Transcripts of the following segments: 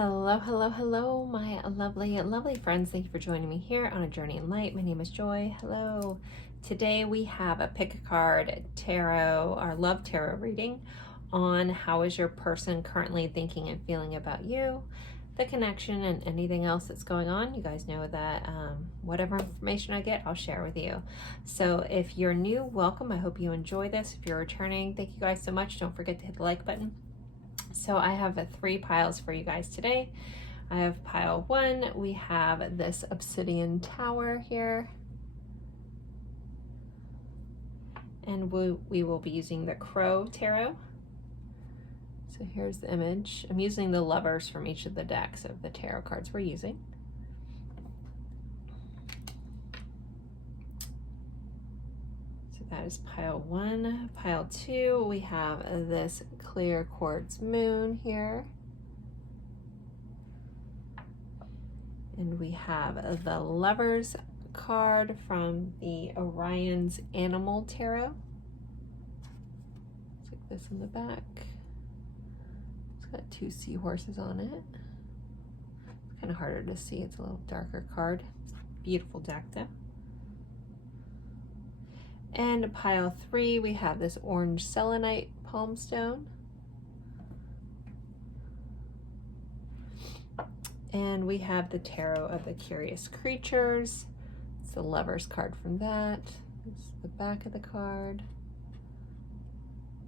Hello, hello, hello, my lovely, lovely friends. Thank you for joining me here on A Journey in Light. My name is Joy. Hello. Today we have a pick a card tarot, our love tarot reading on how is your person currently thinking and feeling about you, the connection, and anything else that's going on. You guys know that whatever information I get, I'll share with you. So if you're new, welcome. I hope you enjoy this. If you're returning, thank you guys so much. Don't forget to hit the like button. So I have 3 piles for you guys today. I have pile 1. We have this obsidian tower here. And we will be using the Crow Tarot. So here's the image. I'm using the lovers from each of the decks of the tarot cards we're using. So that is pile 1. Pile 2, we have this clear quartz moon here. And we have the lovers card from the Orion's Animal Tarot. Stick this in the back. It's got 2 seahorses on it. It's kind of harder to see. It's a little darker card. Beautiful deck though. And pile 3, we have this orange selenite palm stone. And we have the Tarot of the Curious Creatures. It's the Lover's card from that. This is the back of the card.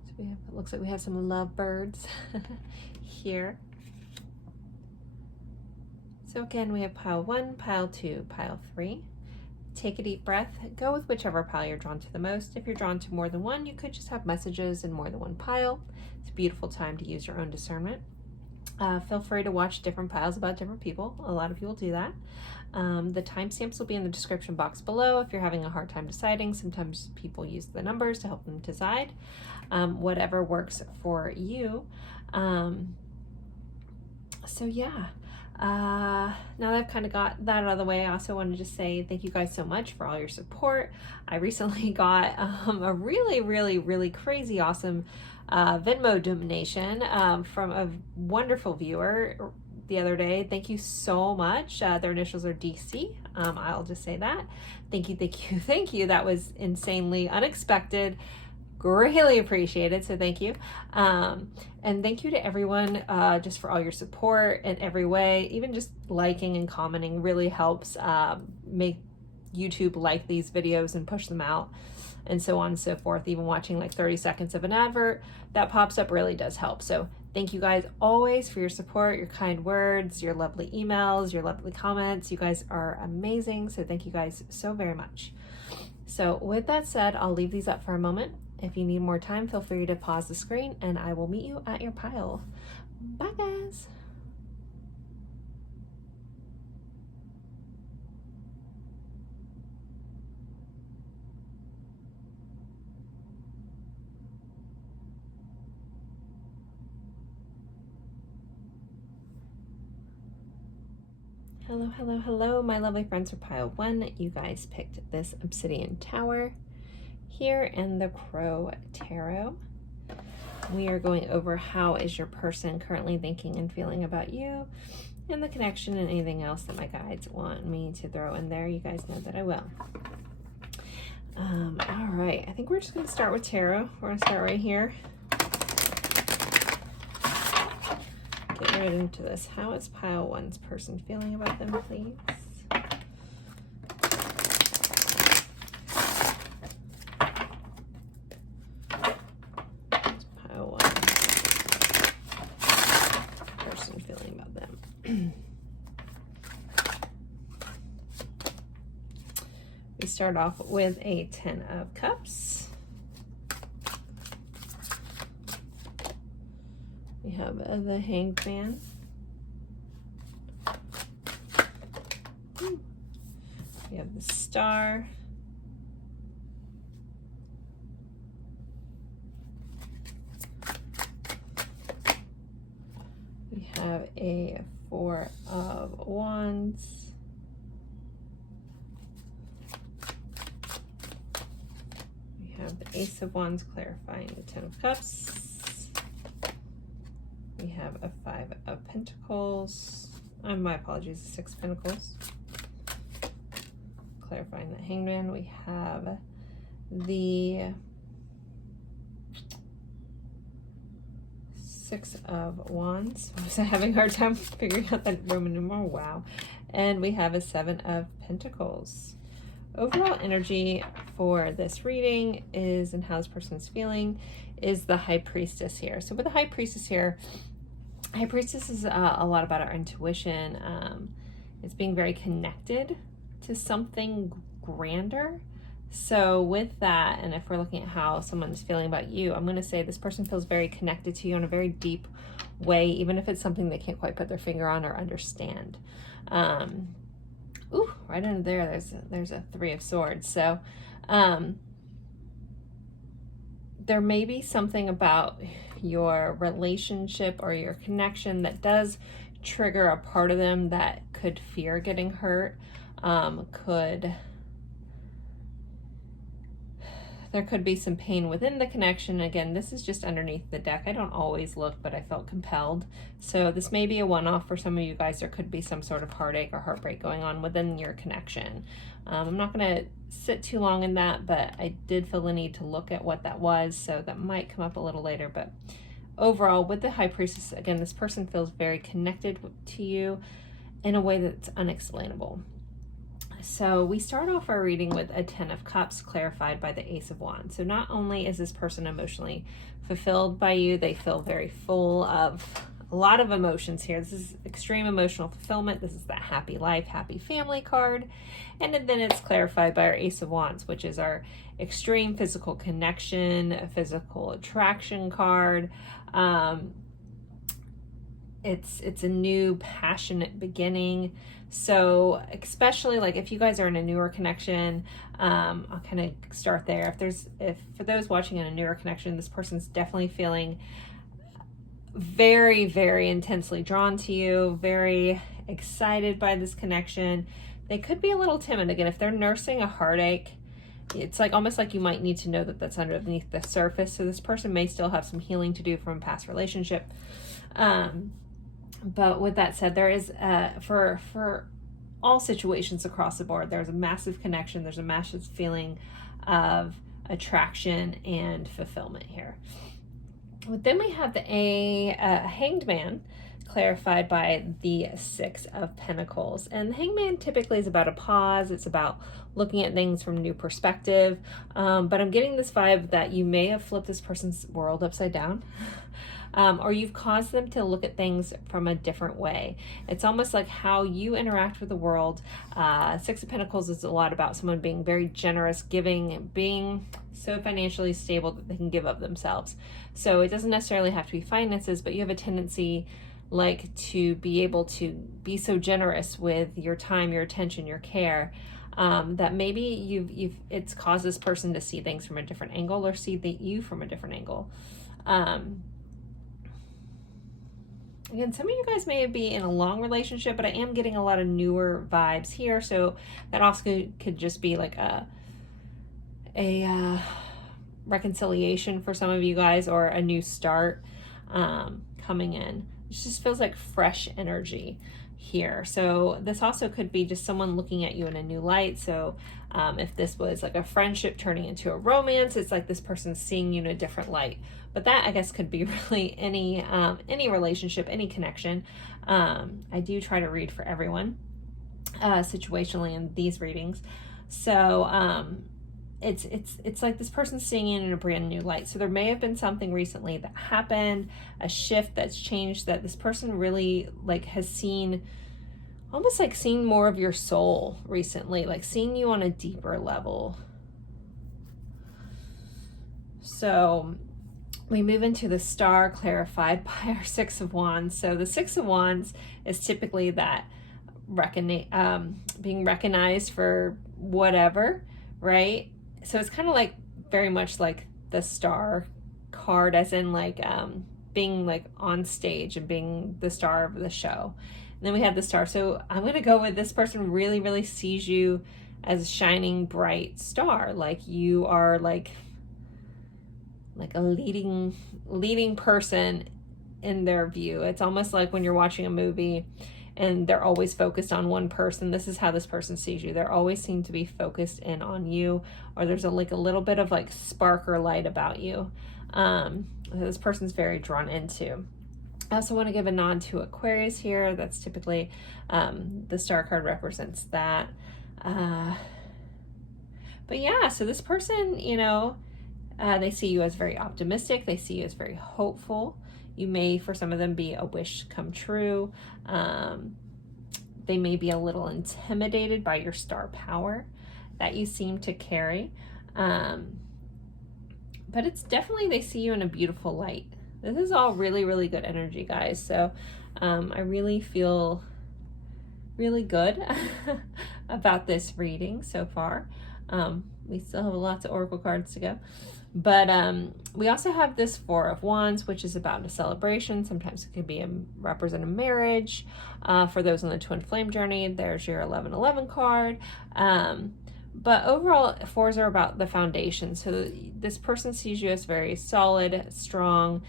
So we have, it looks like we have some lovebirds here. So again, we have pile 1, pile 2, pile 3. Take a deep breath. Go with whichever pile you're drawn to the most. If you're drawn to more than one, you could just have messages in more than one pile. It's a beautiful time to use your own discernment. Feel free to watch different piles about different people. A lot of people do that. The timestamps will be in the description box below. If you're having a hard time deciding, sometimes people use the numbers to help them decide. Whatever works for you. So yeah. Now that I've kind of got that out of the way, I also wanted to just say thank you guys so much for all your support. I recently got a really crazy awesome Venmo donation from a wonderful viewer the other day. Thank you so much. Their initials are DC. I'll just say that. Thank you. That was insanely unexpected. Greatly appreciated, so thank you. And thank you to everyone just for all your support in every way. Even just liking and commenting really helps make YouTube like these videos and push them out and so on and so forth. Even watching like 30 seconds of an advert that pops up really does help. So thank you guys always for your support, your kind words, your lovely emails, your lovely comments. You guys are amazing, so thank you guys so very much. So with that said, I'll leave these up for a moment. If you need more time, feel free to pause the screen and I will meet you at your pile. Bye guys. Hello, my lovely friends for pile 1. You guys picked this obsidian tower here in the Crow Tarot. We are going over how is your person currently thinking and feeling about you and the connection and anything else that my guides want me to throw in there. You guys know that I will. All right, I think we're just going to start with tarot. We're going to start right here. Get right into this. How is pile 1's person feeling about them, please? We start off with a 10 of Cups. We have the Hanged Man. We have the Star. We have a 4 of Wands. We have the Ace of Wands clarifying the 10 of Cups. We have a 5 of Pentacles. My apologies, 6 of Pentacles. Clarifying the Hangman. We have the 6 of Wands. I was having a hard time figuring out that Roman numeral. Wow. And we have a 7 of Pentacles. Overall energy for this reading is, and how this person's feeling, is the High Priestess here. So with the High Priestess here, High Priestess is a lot about our intuition. It's being very connected to something grander. So with that, and if we're looking at how someone's feeling about you, I'm going to say this person feels very connected to you in a very deep way, even if it's something they can't quite put their finger on or understand. Ooh, right under there, there's a 3 of Swords. So there may be something about your relationship or your connection that does trigger a part of them that could fear getting hurt. There could be some pain within the connection. Again, this is just underneath the deck. I don't always look, but I felt compelled. So this may be a one-off for some of you guys. There could be some sort of heartache or heartbreak going on within your connection. I'm not going to sit too long in that, but I did feel the need to look at what that was. So that might come up a little later. But overall, with the High Priestess, again, this person feels very connected to you in a way that's unexplainable. So we start off our reading with a 10 of Cups clarified by the Ace of Wands. So not only is this person emotionally fulfilled by you, they feel very full of a lot of emotions here. This is extreme emotional fulfillment. This is that happy life, happy family card. And then it's clarified by our Ace of Wands, which is our extreme physical connection, physical attraction card. It's a new passionate beginning. So especially like if you guys are in a newer connection, I'll kind of start there. If for those watching in a newer connection, this person's definitely feeling very, very intensely drawn to you, very excited by this connection. They could be a little timid. Again, if they're nursing a heartache, it's like almost like you might need to know that that's underneath the surface. So this person may still have some healing to do from a past relationship. But with that said, there is, for all situations across the board, there's a massive connection. There's a massive feeling of attraction and fulfillment here. But then we have the Hanged Man clarified by the 6 of Pentacles. And the Hanged Man typically is about a pause. It's about looking at things from a new perspective. But I'm getting this vibe that you may have flipped this person's world upside down. Or you've caused them to look at things from a different way. It's almost like how you interact with the world. 6 of Pentacles is a lot about someone being very generous, giving, being so financially stable that they can give of themselves. So it doesn't necessarily have to be finances, but you have a tendency like to be able to be so generous with your time, your attention, your care, that maybe it's caused this person to see things from a different angle or see you from a different angle. Again, some of you guys may be in a long relationship, but I am getting a lot of newer vibes here. So that also could just be like a reconciliation for some of you guys, or a new start coming in. It just feels like fresh energy here. So this also could be just someone looking at you in a new light. So if this was like a friendship turning into a romance, it's like this person's seeing you in a different light. But that, I guess, could be really any relationship, any connection. I do try to read for everyone situationally in these readings. So it's like this person's seeing you in a brand new light. So there may have been something recently that happened, a shift that's changed, that this person really like has seen, almost like seeing more of your soul recently, like seeing you on a deeper level. So we move into the Star clarified by our 6 of Wands. So the 6 of Wands is typically that being recognized for whatever, right? So it's kind of like very much like the Star card, as in like being like on stage and being the star of the show. And then we have the Star. So I'm going to go with this person really, really sees you as a shining bright star. Like you are like a leading person in their view. It's almost like when you're watching a movie and they're always focused on one person. This is how this person sees you. They're always seem to be focused in on you, or there's a little bit of like spark or light about you. This person's very drawn into. I also want to give a nod to Aquarius here. That's typically, the star card represents that. But yeah, so this person, you know, they see you as very optimistic. They see you as very hopeful. You may, for some of them, be a wish come true. They may be a little intimidated by your star power that you seem to carry. But it's definitely, they see you in a beautiful light. This is all really, really good energy, guys. So I really feel really good about this reading so far. We still have lots of oracle cards to go. But we also have this Four of Wands, which is about a celebration. Sometimes it could be represent a marriage. For those on the twin flame journey, there's your 1111 card. But overall, fours are about the foundation. So this person sees you as very solid, strong.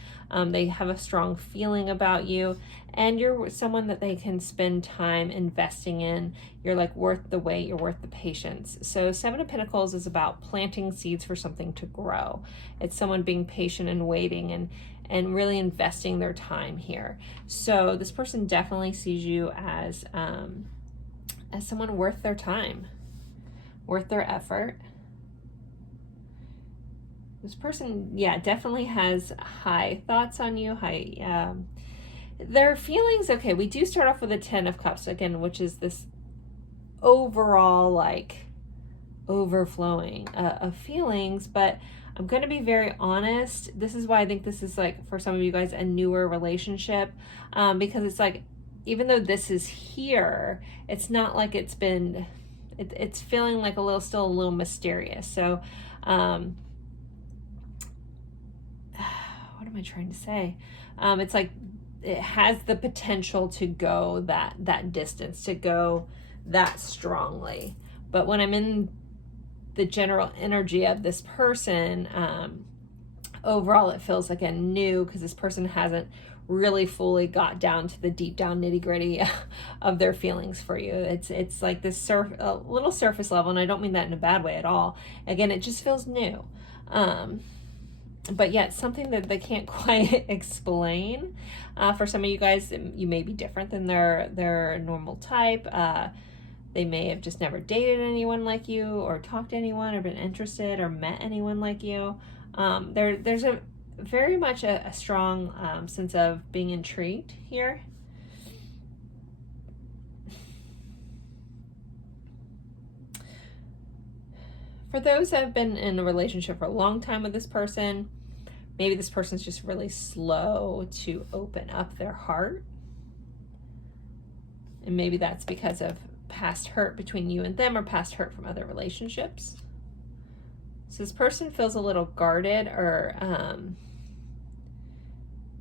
They have a strong feeling about you, and you're someone that they can spend time investing in. You're like worth the wait, you're worth the patience. So Seven of Pentacles is about planting seeds for something to grow. It's someone being patient and waiting and really investing their time here. So this person definitely sees you as someone worth their time, worth their effort. This person, yeah, definitely has high thoughts on you, their feelings. Okay, we do start off with a 10 of Cups again, which is this overall like overflowing of feelings. But I'm going to be very honest. This is why I think this is like, for some of you guys, a newer relationship, because it's like, even though this is here, it's not like it's been, it's feeling like still a little mysterious. So, what am I trying to say? It's like it has the potential to go that distance, to go that strongly. But when I'm in the general energy of this person, overall it feels like a new, because this person hasn't really fully got down to the deep down nitty gritty of their feelings for you. It's like this a little surface level, and I don't mean that in a bad way at all. Again, it just feels new. But yet something that they can't quite explain. For some of you guys, you may be different than their normal type. They may have just never dated anyone like you, or talked to anyone, or been interested, or met anyone like you. There's a very much a strong sense of being intrigued here. For those that have been in a relationship for a long time with this person, maybe this person's just really slow to open up their heart. And maybe that's because of past hurt between you and them, or past hurt from other relationships. So this person feels a little guarded, or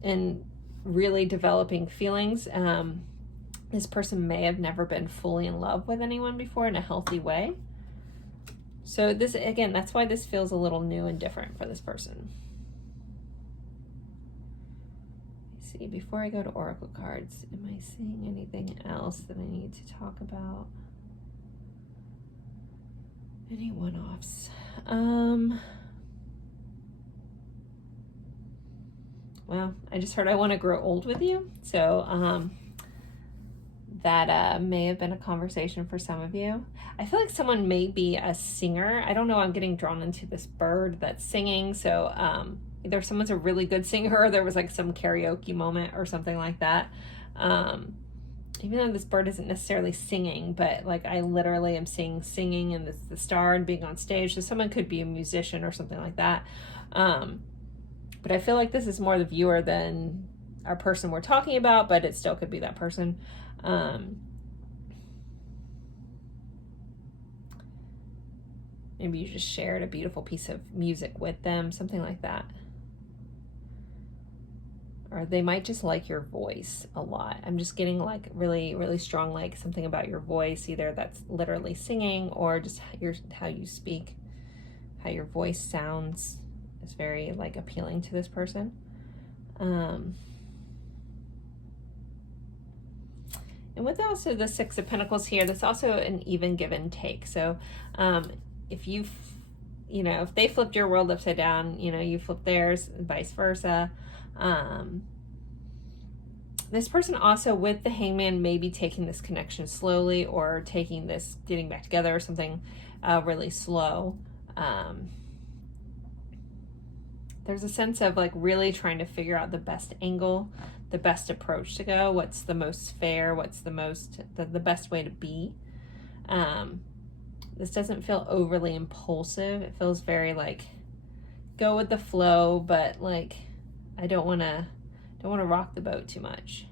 in really developing feelings. This person may have never been fully in love with anyone before in a healthy way. So this, again, that's why this feels a little new and different for this person. Let's see, before I go to oracle cards, am I seeing anything else that I need to talk about? Any one-offs? Well, I just heard I want to grow old with you. So that may have been a conversation for some of you. I feel like someone may be a singer. I don't know, I'm getting drawn into this bird that's singing. So either someone's a really good singer, or there was like some karaoke moment or something like that. Even though this bird isn't necessarily singing, but like I literally am seeing singing and the star and being on stage. So someone could be a musician or something like that. But I feel like this is more the viewer than our person we're talking about, but it still could be that person. Maybe you just shared a beautiful piece of music with them, something like that. Or they might just like your voice a lot. I'm just getting like really, really strong, like something about your voice, either that's literally singing, or just how you speak, how your voice sounds is very like appealing to this person. And with also the Six of Pentacles here, that's also an even give and take. So if if they flipped your world upside down, you flip theirs and vice versa. This person also with the Hangman may be taking this connection slowly, or taking this getting back together or something really slow. There's a sense of like really trying to figure out the best angle, the best approach to go, what's the most fair, what's the best way to be. This doesn't feel overly impulsive. It feels very like go with the flow, but like I don't want to rock the boat too much.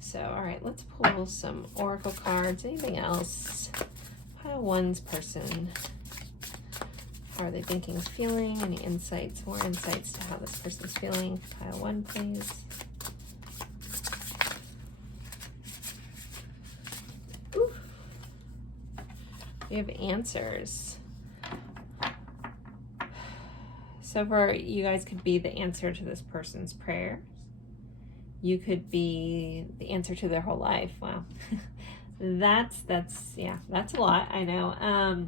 So, all right, let's pull some oracle cards. Anything else? Pile one's person. How are they thinking, is feeling? Any insights? More insights to how this person's feeling. Pile one, please. Ooh. We have answers. So for you guys could be the answer to this person's prayers. You could be the answer to their whole life. Wow. that's a lot, I know.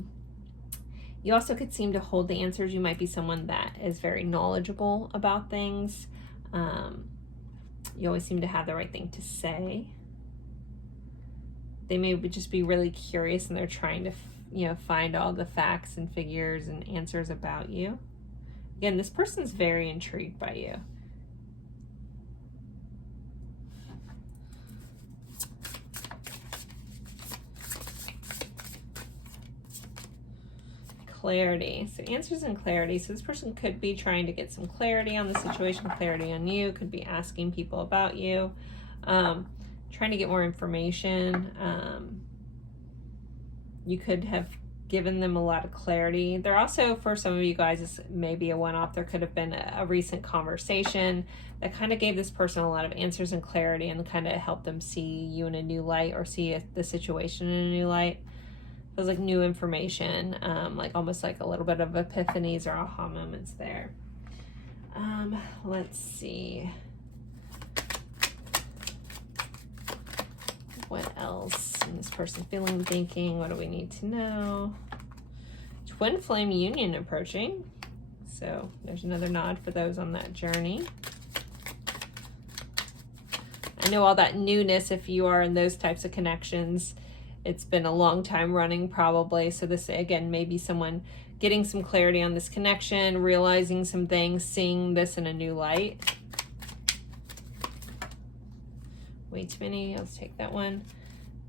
You also could seem to hold the answers. You might be someone that is very knowledgeable about things. You always seem to have the right thing to say. They may just be really curious and they're trying to, find all the facts and figures and answers about you. Again, this person's very intrigued by you. Clarity. So answers and clarity. So this person could be trying to get some clarity on the situation, clarity on you, could be asking people about you, trying to get more information. You could have given them a lot of clarity. They're also, for some of you guys, this may be a one-off. There could have been a recent conversation that kind of gave this person a lot of answers and clarity and kind of helped them see you in a new light, or see the situation in a new light. It was like new information, like almost like a little bit of epiphanies or aha moments there. Let's see. What else? And this person feeling, thinking, what do we need to know? Twin flame union approaching. So there's another nod for those on that journey. I know all that newness, if you are in those types of connections, it's been a long time running probably. So this, again, maybe someone getting some clarity on this connection, realizing some things, seeing this in a new light. Way too many. Let's take that one.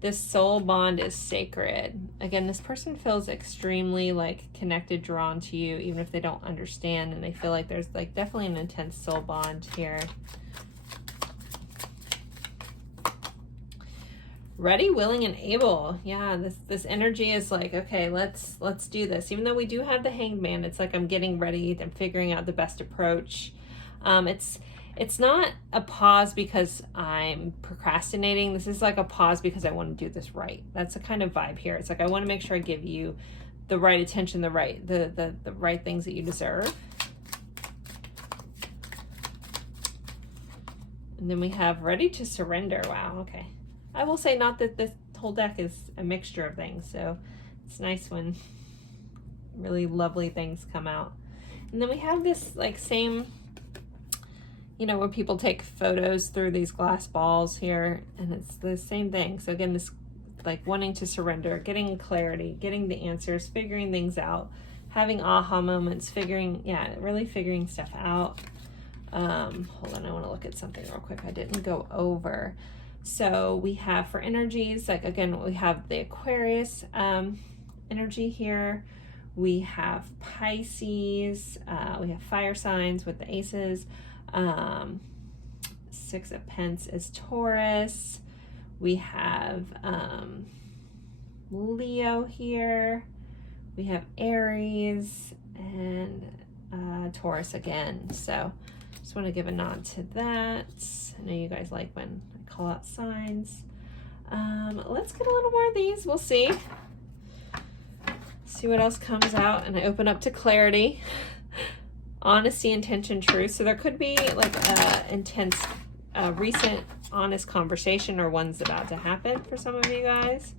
This soul bond is sacred. Again, this person feels extremely like connected, drawn to you, even if they don't understand, and they feel like there's like definitely an intense soul bond here. Ready, willing, and able. Yeah, this energy is like, okay, let's do this. Even though we do have the Hanged Man, it's like I'm getting ready, I'm figuring out the best approach. It's not a pause because I'm procrastinating. This is like a pause because I want to do this right. That's the kind of vibe here. It's like I want to make sure I give you the right attention, the right things that you deserve. And then we have ready to surrender. Wow, okay. I will say not that this whole deck is a mixture of things, so it's nice when really lovely things come out. And then we have this like same, where people take photos through these glass balls here, and it's the same thing. So again, this like wanting to surrender, getting clarity, getting the answers, figuring things out, having aha moments, really figuring stuff out. Hold on, I want to look at something real quick I didn't go over. So we have for energies, like again, we have the Aquarius energy here. We have Pisces. We have fire signs with the aces. Six of Pence is Taurus. We have Leo here. We have Aries and Taurus again. So just want to give a nod to that. I know you guys like when I call out signs. Let's get a little more of these. We'll see. See what else comes out, and I open up to clarity. Honesty, intention, truth. So there could be like intense, recent honest conversation or one's about to happen for some of you guys.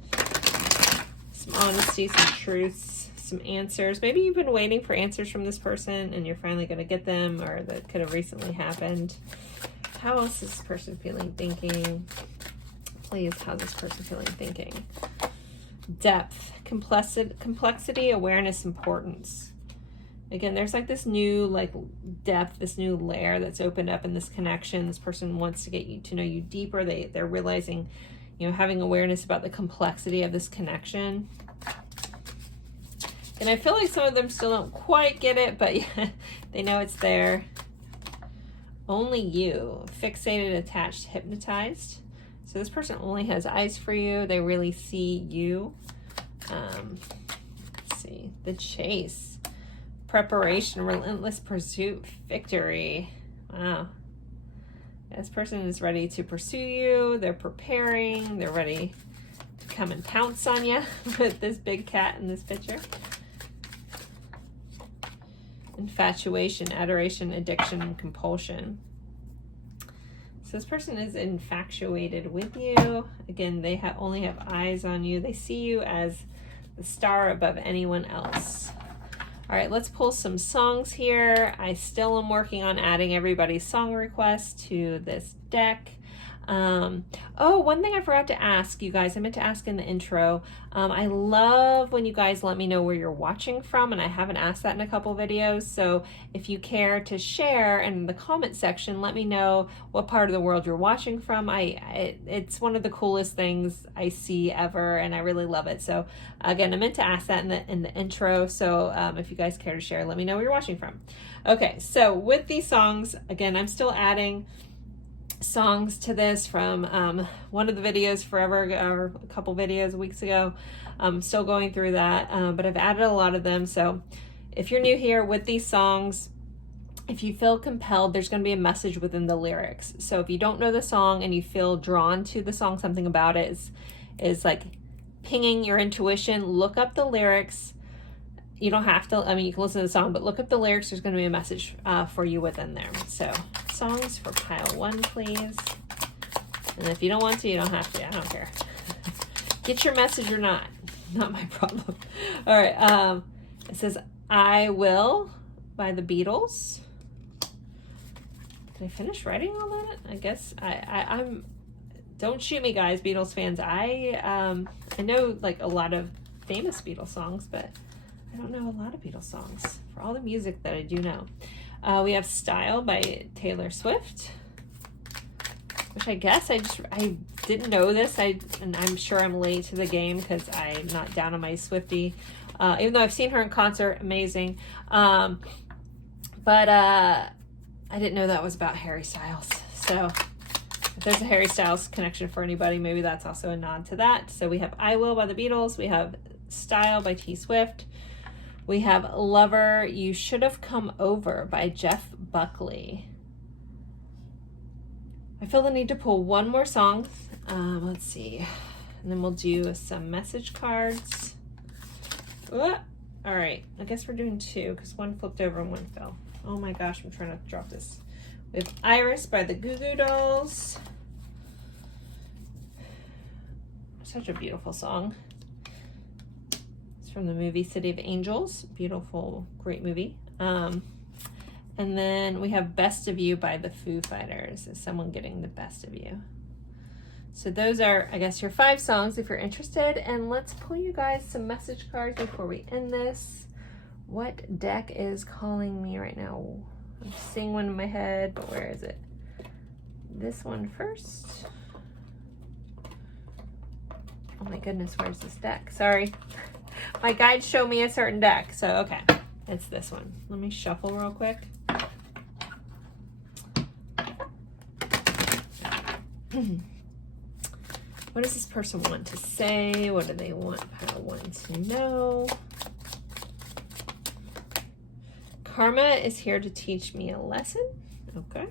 Some honesty, some truths, some answers. Maybe you've been waiting for answers from this person and you're finally going to get them, or that could have recently happened. How else is this person feeling, thinking? Please, how's this person feeling, thinking? Depth, complexity, awareness, importance. Again, there's like this new like depth, this new layer that's opened up in this connection. This person wants to get you to know you deeper. They're realizing, you know, having awareness about the complexity of this connection. And I feel like some of them still don't quite get it, but yeah, they know it's there. Only you, fixated, attached, hypnotized. So this person only has eyes for you. They really see you. Let's see, the chase, preparation, relentless pursuit, victory. Wow. This person is ready to pursue you. They're preparing. They're ready to come and pounce on you with this big cat in this picture. Infatuation, adoration, addiction, and compulsion. So this person is infatuated with you. Again, they only have eyes on you. They see you as the star above anyone else. All right, let's pull some songs here. I still am working on adding everybody's song requests to this deck. Oh, one thing I forgot to ask you guys, I meant to ask in the intro. I love when you guys let me know where you're watching from, and I haven't asked that in a couple videos. So if you care to share in the comment section, let me know what part of the world you're watching from. It's one of the coolest things I see ever, and I really love it. So again, I meant to ask that in the intro. So if you guys care to share, let me know where you're watching from. Okay, so with these songs, again, I'm still adding songs to this from one of the videos forever ago, or a couple videos weeks ago. I'm still going through that, but I've added a lot of them. So if you're new here with these songs, if you feel compelled, there's going to be a message within the lyrics. So if you don't know the song and you feel drawn to the song, something about it is like pinging your intuition, look up the lyrics. You don't have to, I mean, you can listen to the song, but look up the lyrics. There's going to be a message for you within there. So songs for pile 1, please. And if you don't want to, you don't have to. I don't care. Get your message or not. Not my problem. All right. It says, I Will by the Beatles. Did I finish writing all that? I guess I'm, don't shoot me, guys, Beatles fans. I know like a lot of famous Beatles songs, but I don't know a lot of Beatles songs for all the music that I do know. We have Style by Taylor Swift, which I guess I didn't know this. And I'm sure I'm late to the game because I'm not down on my Swiftie. Even though I've seen her in concert, amazing. But I didn't know that was about Harry Styles. So if there's a Harry Styles connection for anybody, maybe that's also a nod to that. So we have I Will by the Beatles. We have Style by T Swift. We have Lover, You Should Have Come Over by Jeff Buckley. I feel the need to pull one more song. Let's see. And then we'll do some message cards. All right. I guess we're doing 2 because one flipped over and one fell. Oh my gosh, I'm trying to drop this. We have Iris by the Goo Goo Dolls. Such a beautiful song. From the movie City of Angels. Beautiful, great movie. And then we have Best of You by the Foo Fighters. Is someone getting the best of you? So those are, I guess, your 5 songs if you're interested. And let's pull you guys some message cards before we end this. What deck is calling me right now? I'm seeing one in my head, but where is it? This one first. Oh my goodness, where's this deck? Sorry. My guides show me a certain deck, so okay, it's this one. Let me shuffle real quick. What does this person want to say? What do they want pile 1 to know? Karma is here to teach me a lesson. Okay.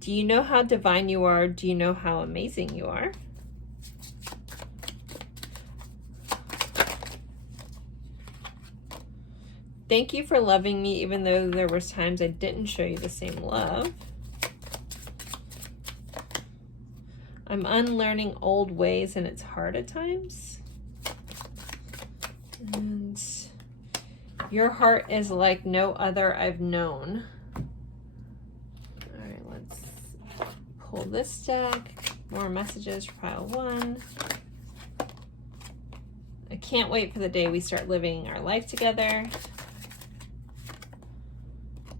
Do you know how divine you are? Do you know how amazing you are? Thank you for loving me, even though there was times I didn't show you the same love. I'm unlearning old ways and it's hard at times. And your heart is like no other I've known. All right, let's pull this deck. More messages for pile 1. I can't wait for the day we start living our life together.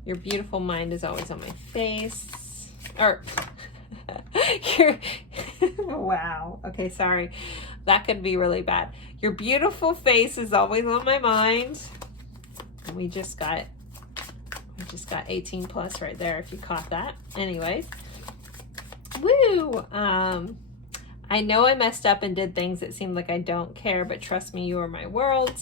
Your beautiful mind is always on my face. Or, wow. Okay, sorry. That could be really bad. Your beautiful face is always on my mind. And we just got 18 plus right there, if you caught that. Anyways. Woo! I know I messed up and did things that seemed like I don't care, but trust me, you are my world.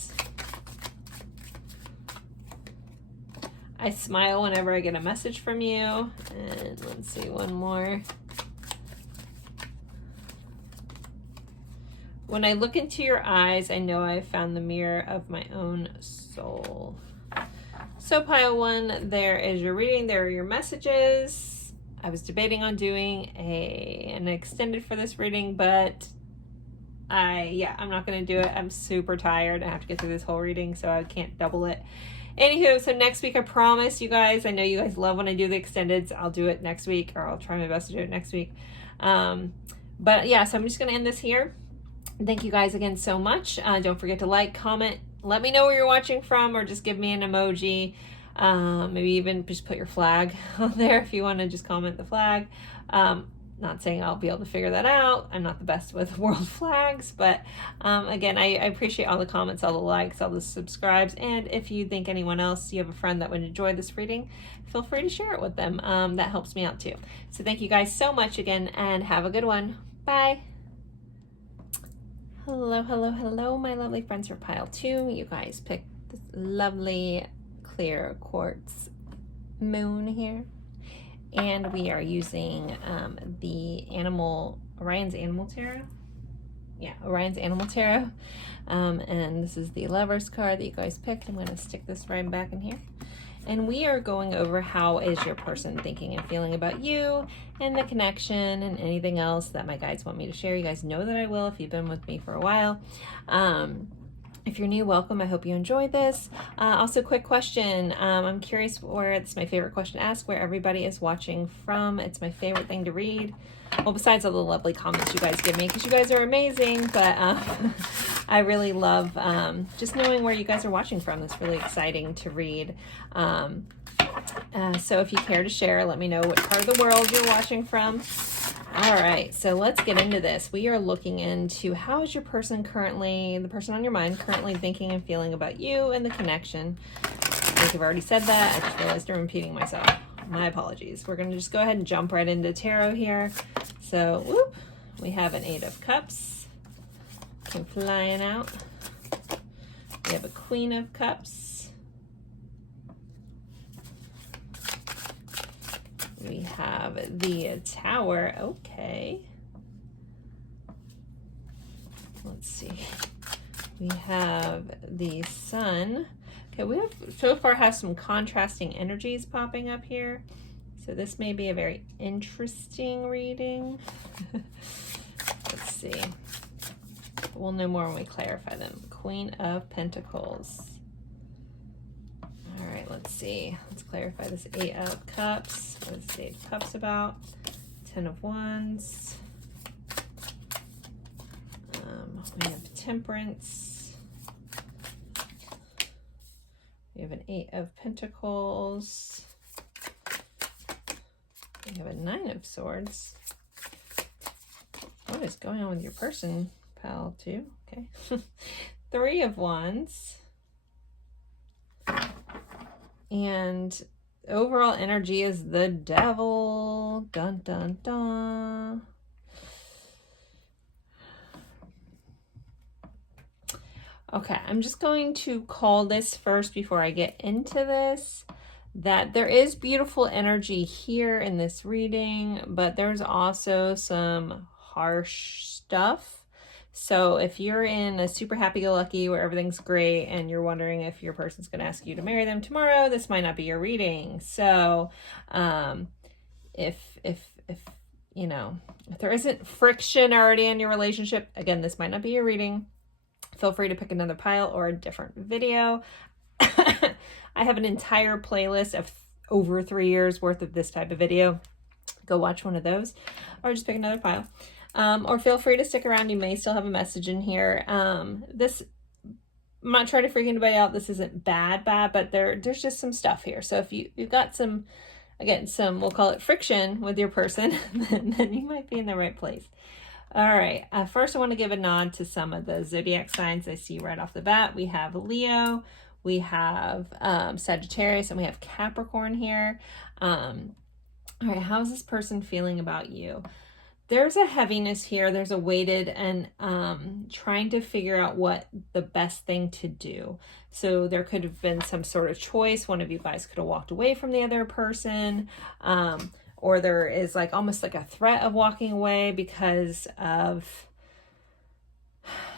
I smile whenever I get a message from you. And let's see, one more. When I look into your eyes, I know I've found the mirror of my own soul. So pile 1, there is your reading. There are your messages. I was debating on doing an extended for this reading, but I'm not going to do it. I'm super tired. I have to get through this whole reading, so I can't double it. Anywho, so next week, I promise you guys, I know you guys love when I do the extendeds. I'll do it next week, or I'll try my best to do it next week. But yeah, so I'm just going to end this here. Thank you guys again so much. Don't forget to like, comment, let me know where you're watching from, or just give me an emoji. Maybe even just put your flag on there if you want to just comment the flag. Not saying I'll be able to figure that out. I'm not the best with world flags, but again, I appreciate all the comments, all the likes, all the subscribes, and if you think anyone else, you have a friend that would enjoy this reading, feel free to share it with them. That helps me out too. So thank you guys so much again, and have a good one. Bye. Hello, hello, hello, my lovely friends for pile 2. You guys picked this lovely clear quartz moon here. And we are using the Orion's Animal Tarot. Yeah, Orion's Animal Tarot. And this is the Lover's card that you guys picked. I'm going to stick this right back in here. And we are going over how is your person thinking and feeling about you and the connection and anything else that my guides want me to share. You guys know that I will if you've been with me for a while. If you're new, welcome. I hope you enjoyed this. Also, quick question. I'm curious where it's my favorite question to ask, where everybody is watching from. It's my favorite thing to read. Well, besides all the lovely comments you guys give me, because you guys are amazing, but I really love just knowing where you guys are watching from. It's really exciting to read. So if you care to share, let me know what part of the world you're watching from. All right, so let's get into this. We are looking into how is your person currently, the person on your mind, currently thinking and feeling about you and the connection. I think I've already said that. I just realized I'm repeating myself. My apologies. We're going to just go ahead and jump right into tarot here. So, whoop, we have an 8 of Cups. Came flying out. We have a Queen of Cups. We have the Tower. Okay. Let's see. We have the Sun. Okay, we have so far have some contrasting energies popping up here. So this may be a very interesting reading. Let's see. We'll know more when we clarify them. Queen of Pentacles. All right, let's see. Let's clarify this 8 of Cups. What is the 8 of Cups about? 10 of Wands. We have Temperance. We have an 8 of Pentacles. We have a 9 of Swords. What is going on with your person, pal, too? Okay. 3 of Wands. And overall energy is the Devil. Dun, dun, dun. Okay, I'm just going to call this first before I get into this, that there is beautiful energy here in this reading, but there's also some harsh stuff. So if you're in a super happy-go-lucky where everything's great and you're wondering if your person's going to ask you to marry them tomorrow, this might not be your reading. So if you know, if there isn't friction already in your relationship, again, this might not be your reading. Feel free to pick another pile or a different video. I have an entire playlist of over 3 years worth of this type of video. Go watch one of those or just pick another pile. Or feel free to stick around. You may still have a message in here. I'm not trying to freak anybody out. This isn't bad, but there's just some stuff here. So if you've got some, again, we'll call it friction with your person, then you might be in the right place. All right. First, I want to give a nod to some of the zodiac signs I see right off the bat. We have Leo, we have Sagittarius, and we have Capricorn here. All right. How's this person feeling about you? There's a heaviness here. There's a weighted and trying to figure out what the best thing to do. So there could have been some sort of choice. One of you guys could have walked away from the other person. Or there is like almost like a threat of walking away because of,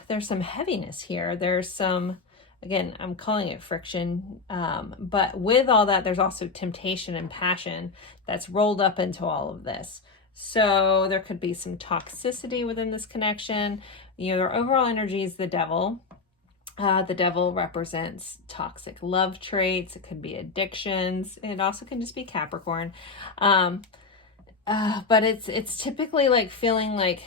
there's some heaviness here. There's some, again, I'm calling it friction. But with all that, there's also temptation and passion that's rolled up into all of this. So there could be some toxicity within this connection. You know, their overall energy is the devil. The devil represents toxic love traits. It could be addictions. It also can just be Capricorn. But it's typically like feeling like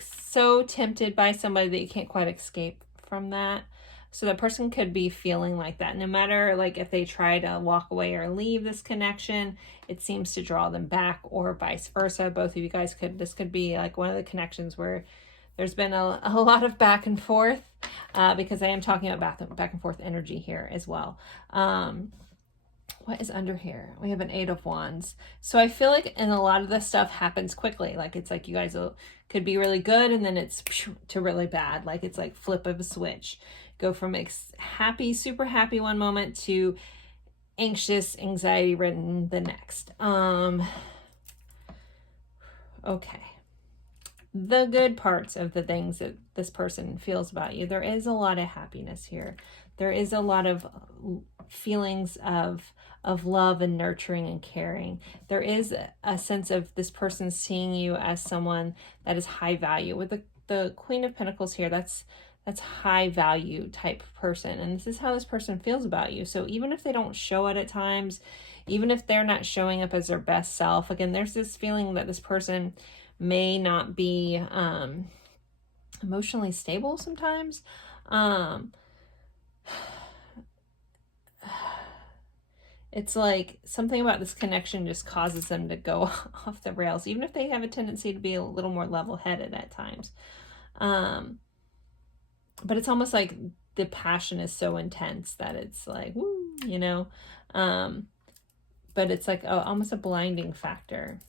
so tempted by somebody that you can't quite escape from that. So that person could be feeling like that. No matter like if they try to walk away or leave this connection, it seems to draw them back, or vice versa. Both of you guys this could be like one of the connections where there's been a lot of back and forth, because I am talking about back and forth energy here as well. What is under here? We have an 8 of Wands. So I feel like in a lot of this stuff happens quickly. Like it's like you guys could be really good and then it's to really bad. Like it's like flip of a switch. Go from happy, super happy one moment to anxious, anxiety-ridden the next. Okay. The good parts of the things that this person feels about you. There is a lot of happiness here. There is a lot of feelings of love and nurturing and caring. There is a sense of this person seeing you as someone that is high value. With the Queen of Pentacles here, that's high value type person. And this is how this person feels about you. So even if they don't show it at times, even if they're not showing up as their best self, again, there's this feeling that this person may not be emotionally stable sometimes. It's like something about this connection just causes them to go off the rails, even if they have a tendency to be a little more level-headed at times. But it's almost like the passion is so intense that it's like, woo, you know, but it's like almost a blinding factor.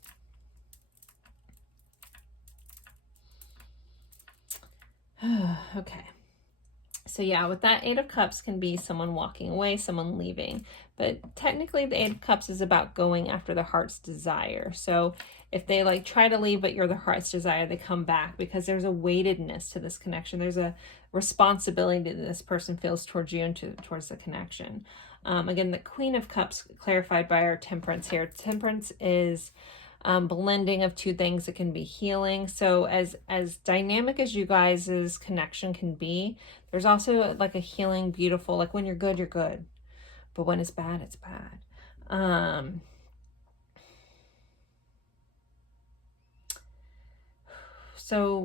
Okay. So yeah, with that 8 of Cups can be someone walking away, someone leaving. But technically the 8 of Cups is about going after the heart's desire. So if they like try to leave, but you're the heart's desire, they come back because there's a weightedness to this connection. There's a responsibility that this person feels towards you and towards the connection. Again, the Queen of Cups clarified by our Temperance here. Temperance is blending of two things that can be healing. So as dynamic as you guys' connection can be, there's also like a healing, beautiful, like when you're good, you're good. But when it's bad, it's bad. So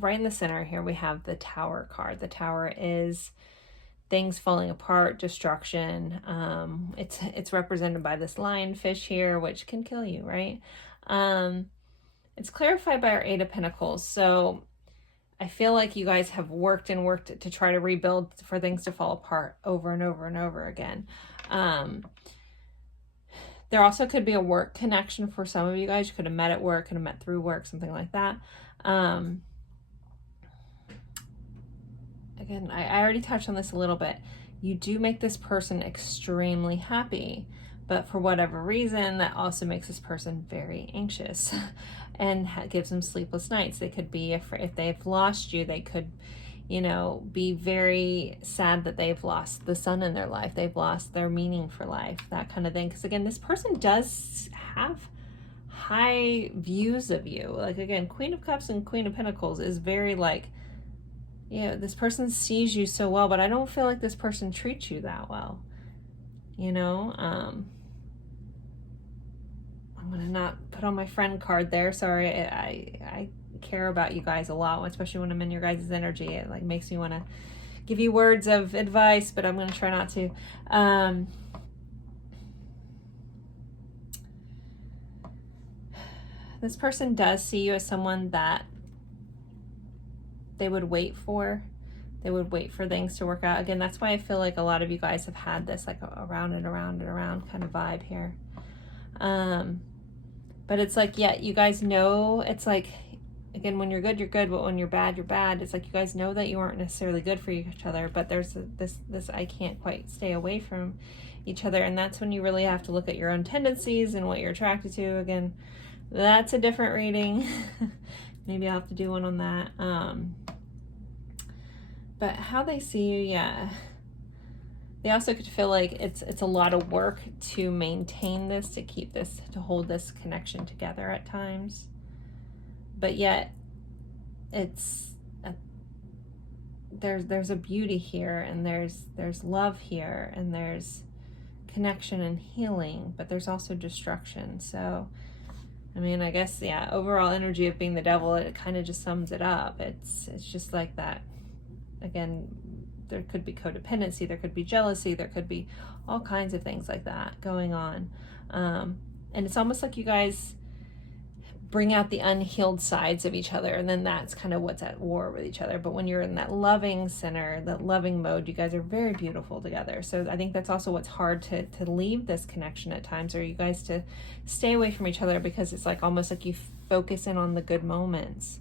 right in the center here, we have the Tower card. The Tower is things falling apart, destruction. It's represented by this lionfish here, which can kill you, right? It's clarified by our 8 of Pentacles. So I feel like you guys have worked and worked to try to rebuild for things to fall apart over and over and over again. There also could be a work connection for some of you guys. You could have met at work, could have met through work, something like that. Again, I already touched on this a little bit. You do make this person extremely happy, But for whatever reason, that also makes this person very anxious and gives them sleepless nights. They could be afraid, if they've lost you, they could, you know, be very sad that they've lost the sun in their life. They've lost their meaning for life, that kind of thing. Because again, this person does have high views of you. Like again, Queen of Cups and Queen of Pentacles is very like, yeah, this person sees you so well, but I don't feel like this person treats you that well. You know, I'm going to not put on my friend card there. Sorry, I care about you guys a lot, especially when I'm in your guys' energy. It like makes me want to give you words of advice, but I'm going to try not to. This person does see you as someone that they would wait for. They would wait for things to work out. Again, that's why I feel like a lot of you guys have had this like around and around and around kind of vibe here. But it's like, yeah, you guys know, it's like, again, when you're good, you're good, but when you're bad, you're bad. It's like you guys know that you aren't necessarily good for each other, but there's this I can't quite stay away from each other. And that's when you really have to look at your own tendencies and what you're attracted to. Again, that's a different reading. Maybe I'll have to do one on that. But how they see you, yeah. They also could feel like it's a lot of work to maintain this, to keep this, to hold this connection together at times. But yet, there's a beauty here, and there's love here, and there's connection and healing, but there's also destruction. So, I mean, I guess, yeah, overall energy of being the devil, it kind of just sums it up. It's just like that. Again, there could be codependency, there could be jealousy, there could be all kinds of things like that going on. And it's almost like you guys bring out the unhealed sides of each other, and then that's kind of what's at war with each other. But when you're in that loving center, that loving mode, you guys are very beautiful together. So I think that's also what's hard to leave this connection at times, or you guys to stay away from each other, because it's like almost like you focus in on the good moments,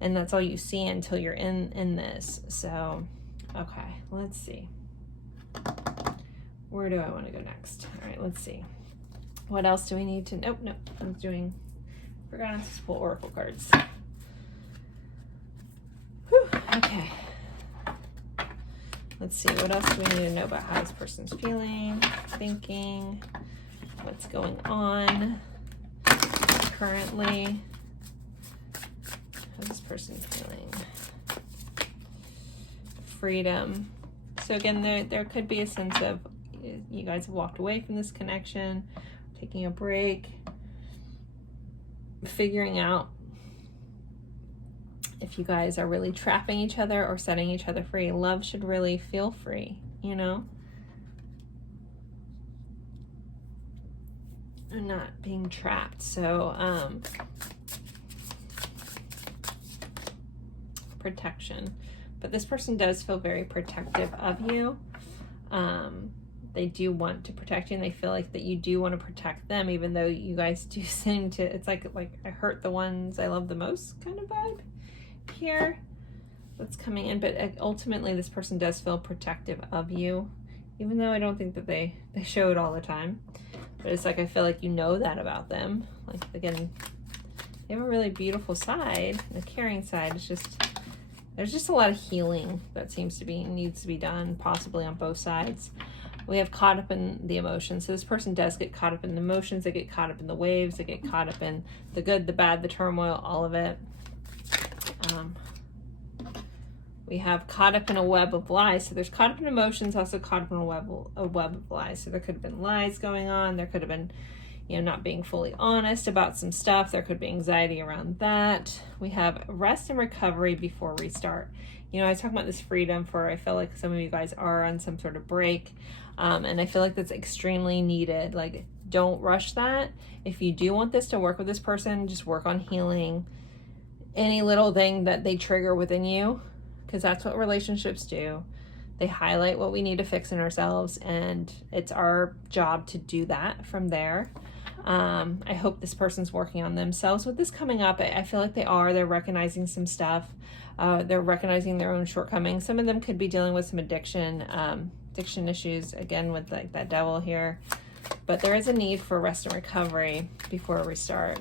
and that's all you see until you're in this. So, okay, let's see. Where do I want to go next? All right, let's see. What else do we need to... Nope, I'm doing... Forgot to pull oracle cards. Whew, okay. Let's see, what else do we need to know about how this person's feeling, thinking, what's going on currently? How's this person feeling? Freedom. So again, there could be a sense of you guys have walked away from this connection, taking a break, figuring out if you guys are really trapping each other or setting each other free. Love should really feel free, you know? And not being trapped. So, protection. But this person does feel very protective of you. They do want to protect you, and they feel like that you do want to protect them, even though you guys do seem to, it's like I hurt the ones I love the most kind of vibe here that's coming in. But ultimately this person does feel protective of you, even though I don't think that they show it all the time. But it's like I feel like you know that about them. Like, again, they have a really beautiful side, a caring side. It's just, there's just a lot of healing that needs to be done, possibly on both sides. We have caught up in the emotions. So this person does get caught up in the emotions. They get caught up in the waves. They get caught up in the good, the bad, the turmoil, all of it. We have caught up in a web of lies. So there's caught up in emotions, also caught up in a web of lies. So there could have been lies going on. There could have been, you know, not being fully honest about some stuff. There could be anxiety around that. We have rest and recovery before restart. You know, I was talking about this freedom I feel like some of you guys are on some sort of break. And I feel like that's extremely needed. Like, don't rush that. If you do want this to work with this person, just work on healing any little thing that they trigger within you, because that's what relationships do. They highlight what we need to fix in ourselves, and it's our job to do that from there. I hope this person's working on themselves with this coming up. I feel like they're recognizing some stuff. They're recognizing their own shortcomings. Some of them could be dealing with some addiction issues, again, with like that devil here. but there is a need for rest and recovery before we start.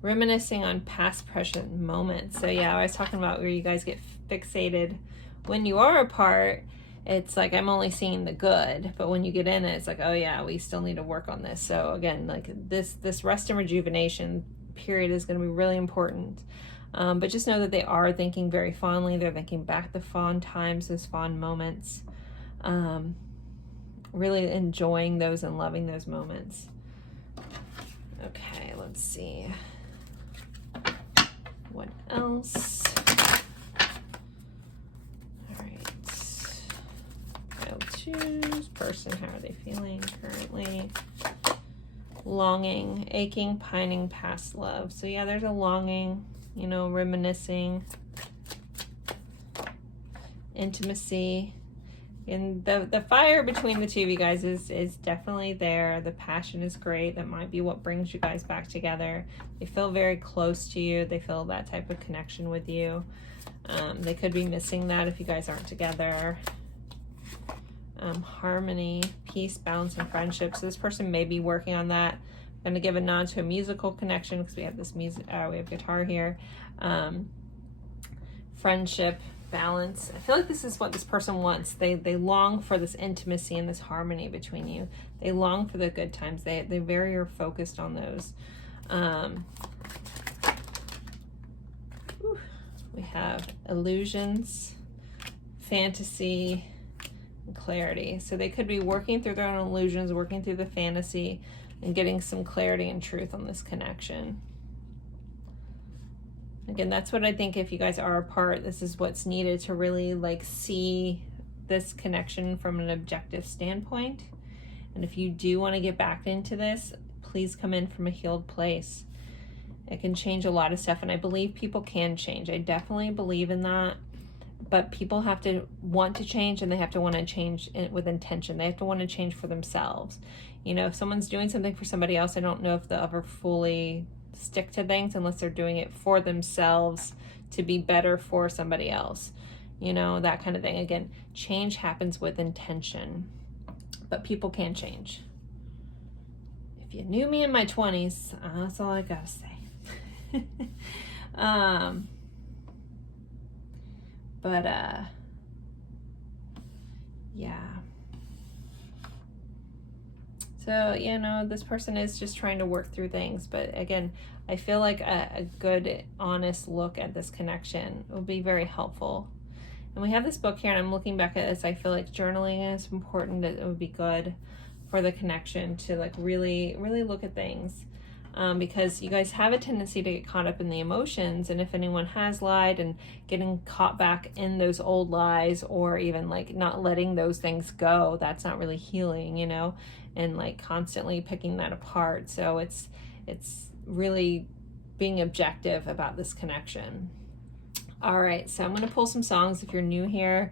Reminiscing on past present moments. So yeah, I was talking about where you guys get fixated when you are apart. It's like, I'm only seeing the good, but when you get in it, it's like, oh yeah, we still need to work on this. So again, like this rest and rejuvenation period is going to be really important. But just know that they are thinking very fondly. They're thinking back the fond times, those fond moments, really enjoying those and loving those moments. Okay, let's see. What else? All right. I'll choose person. How are they feeling currently? Longing, aching, pining, past love. So yeah, there's a longing, you know, reminiscing, intimacy. And the fire between the two of you guys is definitely there. The passion is great. That might be what brings you guys back together. They feel very close to you. They feel that type of connection with you. They could be missing that if you guys aren't together. Harmony, peace, balance, and friendship. So this person may be working on that. I'm going to give a nod to a musical connection because we have this music. We have guitar here. Friendship, balance. I feel like this is what this person wants. They long for this intimacy and this harmony between you. They long for the good times. They very are focused on those. We have illusions, fantasy, and clarity. So they could be working through their own illusions, working through the fantasy, and getting some clarity and truth on this connection. Again, that's what I think. If you guys are apart, this is what's needed to really like see this connection from an objective standpoint. And if you do want to get back into this, please come in from a healed place. It can change a lot of stuff, and I believe people can change. I definitely believe in that. But people have to want to change, and they have to want to change with intention. They have to want to change for themselves. You know, if someone's doing something for somebody else, I don't know if they'll ever fully stick to things unless they're doing it for themselves to be better for somebody else. You know, that kind of thing. Again, change happens with intention, but people can change. If you knew me in my 20s, that's all I gotta say. Yeah. So, you know, this person is just trying to work through things. But again, I feel like a good, honest look at this connection will be very helpful. And we have this book here, and I'm looking back at this. I feel like journaling is important. It would be good for the connection to like really, really look at things. Because you guys have a tendency to get caught up in the emotions, and if anyone has lied and getting caught back in those old lies, or even like not letting those things go, that's not really healing, you know, and like constantly picking that apart. So it's really being objective about this connection. All right, so I'm going to pull some songs if you're new here.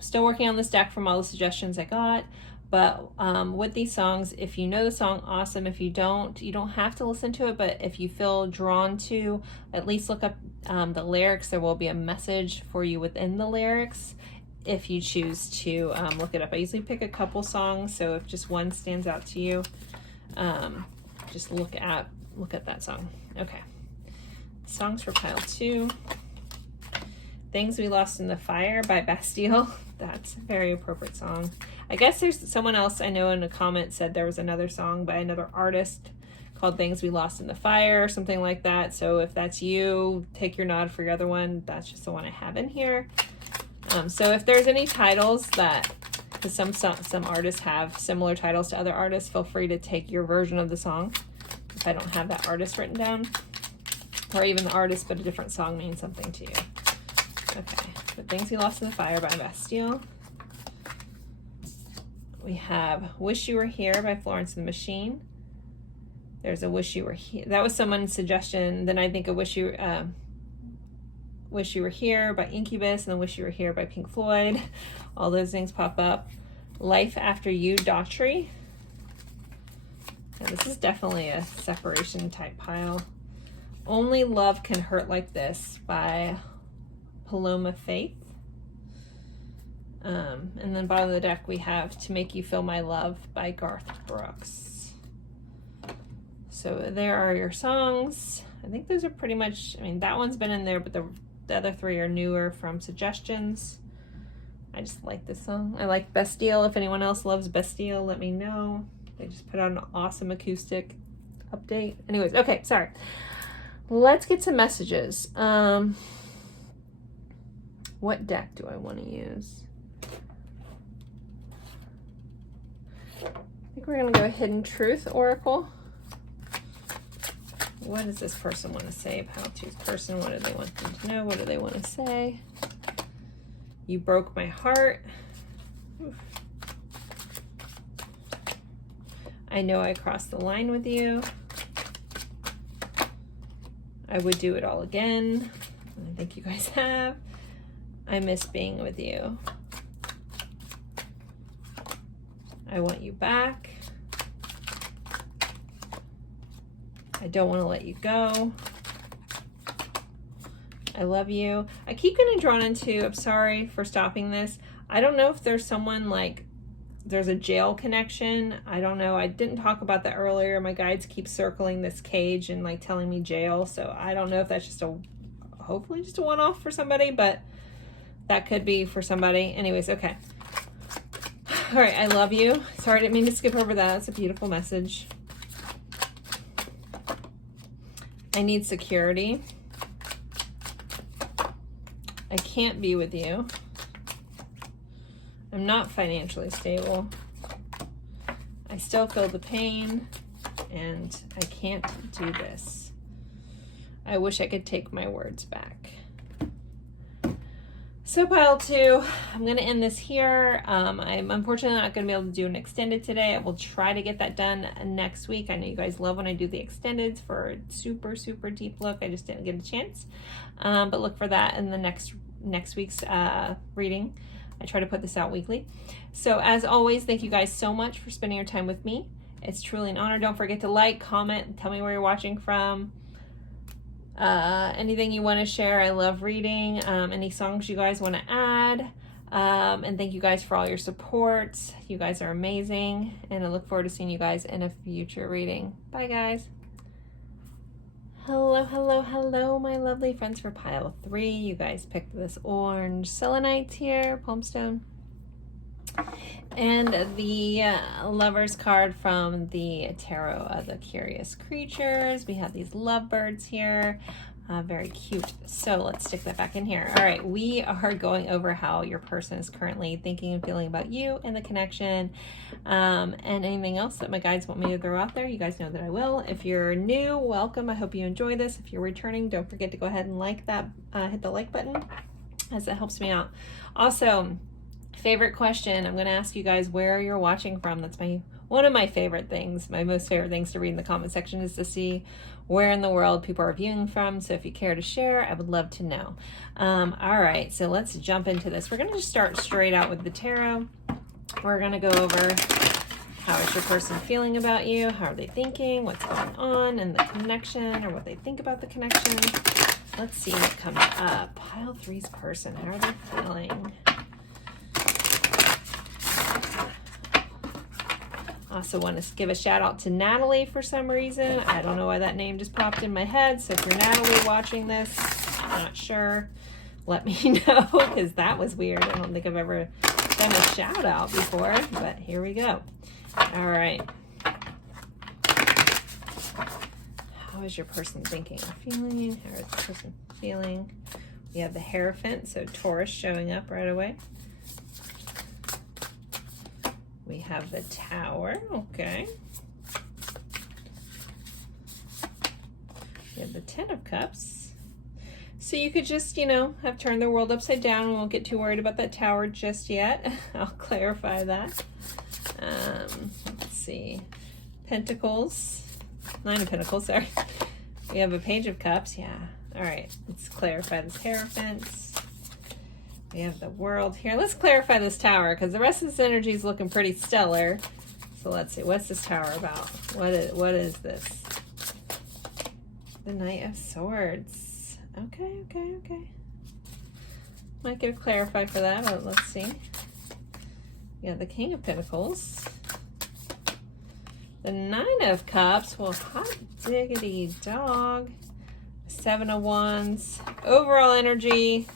Still working on this deck from all the suggestions I got. But with these songs, if you know the song, awesome. If you don't, you don't have to listen to it. But if you feel drawn to, at least look up the lyrics. There will be a message for you within the lyrics if you choose to look it up. I usually pick a couple songs, so if just one stands out to you, just look at that song. Okay. Songs for pile 2. Things We Lost in the Fire by Bastille. That's a very appropriate song. I guess there's someone else I know in a comment said there was another song by another artist called Things We Lost in the Fire or something like that. So if that's you, take your nod for your other one. That's just the one I have in here. So if there's any titles that, because some artists have similar titles to other artists, feel free to take your version of the song. If I don't have that artist written down, or even the artist but a different song means something to you. Okay, but Things We Lost in the Fire by Bastille. We have Wish You Were Here by Florence and the Machine. There's a Wish You Were Here. That was someone's suggestion. Then I think a Wish You Were Here by Incubus, and then Wish You Were Here by Pink Floyd. All those things pop up. Life After You, Daughtry. Yeah, this is definitely a separation type pile. Only Love Can Hurt Like This by Paloma Faith. And then bottom of the deck we have To Make You Feel My Love by Garth Brooks. So there are your songs. I think those are pretty much, I mean, that one's been in there, but the other three are newer from suggestions. I just like this song. I like Bastille. If anyone else loves Bastille, let me know. They just put out an awesome acoustic update. Anyways, okay, sorry. Let's get some messages. What deck do I want to use? I think we're going to go Hidden Truth Oracle. What does this person want to say? Paltu's person. What do they want them to know? What do they want to say? You broke my heart. Oof. I know I crossed the line with you. I would do it all again. I think you guys have. I miss being with you. I want you back. I don't want to let you go. I love you. I keep getting drawn into, I'm sorry for stopping this. I don't know if there's someone like, there's a jail connection. I don't know. I didn't talk about that earlier. My guides keep circling this cage and like telling me jail. So I don't know if that's just hopefully just a one-off for somebody, but that could be for somebody. Anyways, okay. All right, I love you. Sorry, I didn't mean to skip over that. It's a beautiful message. I need security. I can't be with you. I'm not financially stable. I still feel the pain, and I can't do this. I wish I could take my words back. So pile 2, I'm going to end this here. I'm unfortunately not going to be able to do an extended today. I will try to get that done next week. I know you guys love when I do the extendeds for a super, super deep look. I just didn't get a chance. But look for that in the next week's reading. I try to put this out weekly. So as always, thank you guys so much for spending your time with me. It's truly an honor. Don't forget to like, comment, tell me where you're watching from. Anything you want to share. I love reading. Any songs you guys want to add. And thank you guys for all your support. You guys are amazing. And I look forward to seeing you guys in a future reading. Bye, guys. Hello, hello, hello, my lovely friends for pile 3. You guys picked this orange selenite here, palmstone. And the Lover's card from the Tarot of the Curious Creatures. We have these lovebirds here. Very cute. So let's stick that back in here. All right, we are going over how your person is currently thinking and feeling about you and the connection. And anything else that my guides want me to throw out there, you guys know that I will. If you're new, welcome. I hope you enjoy this. If you're returning, don't forget to go ahead and like that, hit the like button, as it helps me out. Also, favorite question, I'm going to ask you guys where you're watching from. That's one of my favorite things. My most favorite things to read in the comment section is to see where in the world people are viewing from. So if you care to share, I would love to know. All right, so let's jump into this. We're going to just start straight out with the tarot. We're going to go over how is your person feeling about you? How are they thinking? What's going on in the connection, or what they think about the connection. Let's see what comes up. Pile 3's person, how are they feeling? Also want to give a shout out to Natalie for some reason. I don't know why that name just popped in my head. So if you're Natalie watching this, I'm not sure, let me know, because that was weird. I don't think I've ever done a shout out before, but here we go. All right. How is your person thinking or feeling? How is the person feeling? We have the Hierophant, so Taurus showing up right away. We have the Tower, okay. We have the Ten of Cups. So you could just, have turned the world upside down. We won't get too worried about that Tower just yet. I'll clarify that. Let's see. Pentacles. 9 of Pentacles, sorry. We have a Page of Cups, yeah. All right, let's clarify this Hierophant. We have the World here. Let's clarify this Tower, because the rest of this energy is looking pretty stellar. So let's see, what's this Tower about? What is this? The Knight of Swords. Okay. Might get clarified for that, but let's see. Yeah, the King of Pentacles. The Nine of Cups. Well, hot diggity dog. Seven of Wands. Overall energy.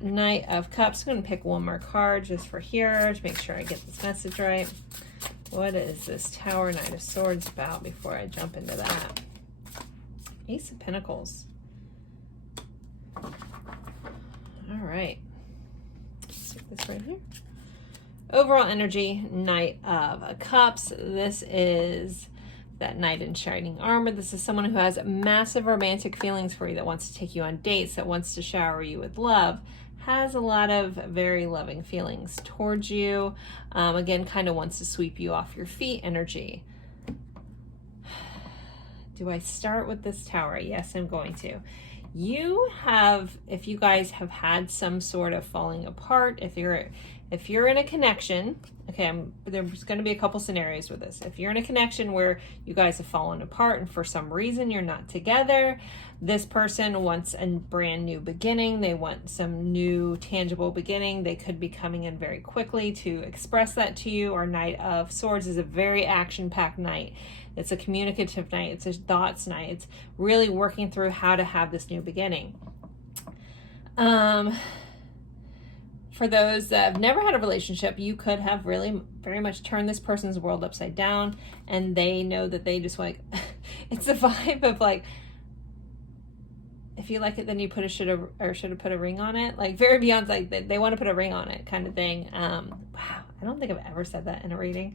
Knight of Cups. I'm going to pick one more card just for here to make sure I get this message right. What is this Tower Knight of Swords about before I jump into that? Ace of Pentacles. All right. Stick this right here. Overall energy, Knight of Cups. This is that knight in shining armor. This is someone who has massive romantic feelings for you, that wants to take you on dates, that wants to shower you with love, has a lot of very loving feelings towards you. Again, kind of wants to sweep you off your feet energy. Do I start with this Tower? Yes, I'm going to. You have, if you guys have had some sort of falling apart, if you're in a connection, okay, there's going to be a couple scenarios with this. If you're in a connection where you guys have fallen apart and for some reason you're not together, this person wants a brand new beginning. They want some new tangible beginning. They could be coming in very quickly to express that to you. Our Knight of Swords is a very action-packed knight. It's a communicative night. It's a thoughts night. It's really working through how to have this new beginning. For those that have never had a relationship, you could have really very much turned this person's world upside down, and they know that they just like, it's a vibe of like, if you like it, then you should have put a ring on it. Like very beyond, like they want to put a ring on it kind of thing. Wow, I don't think I've ever said that in a reading.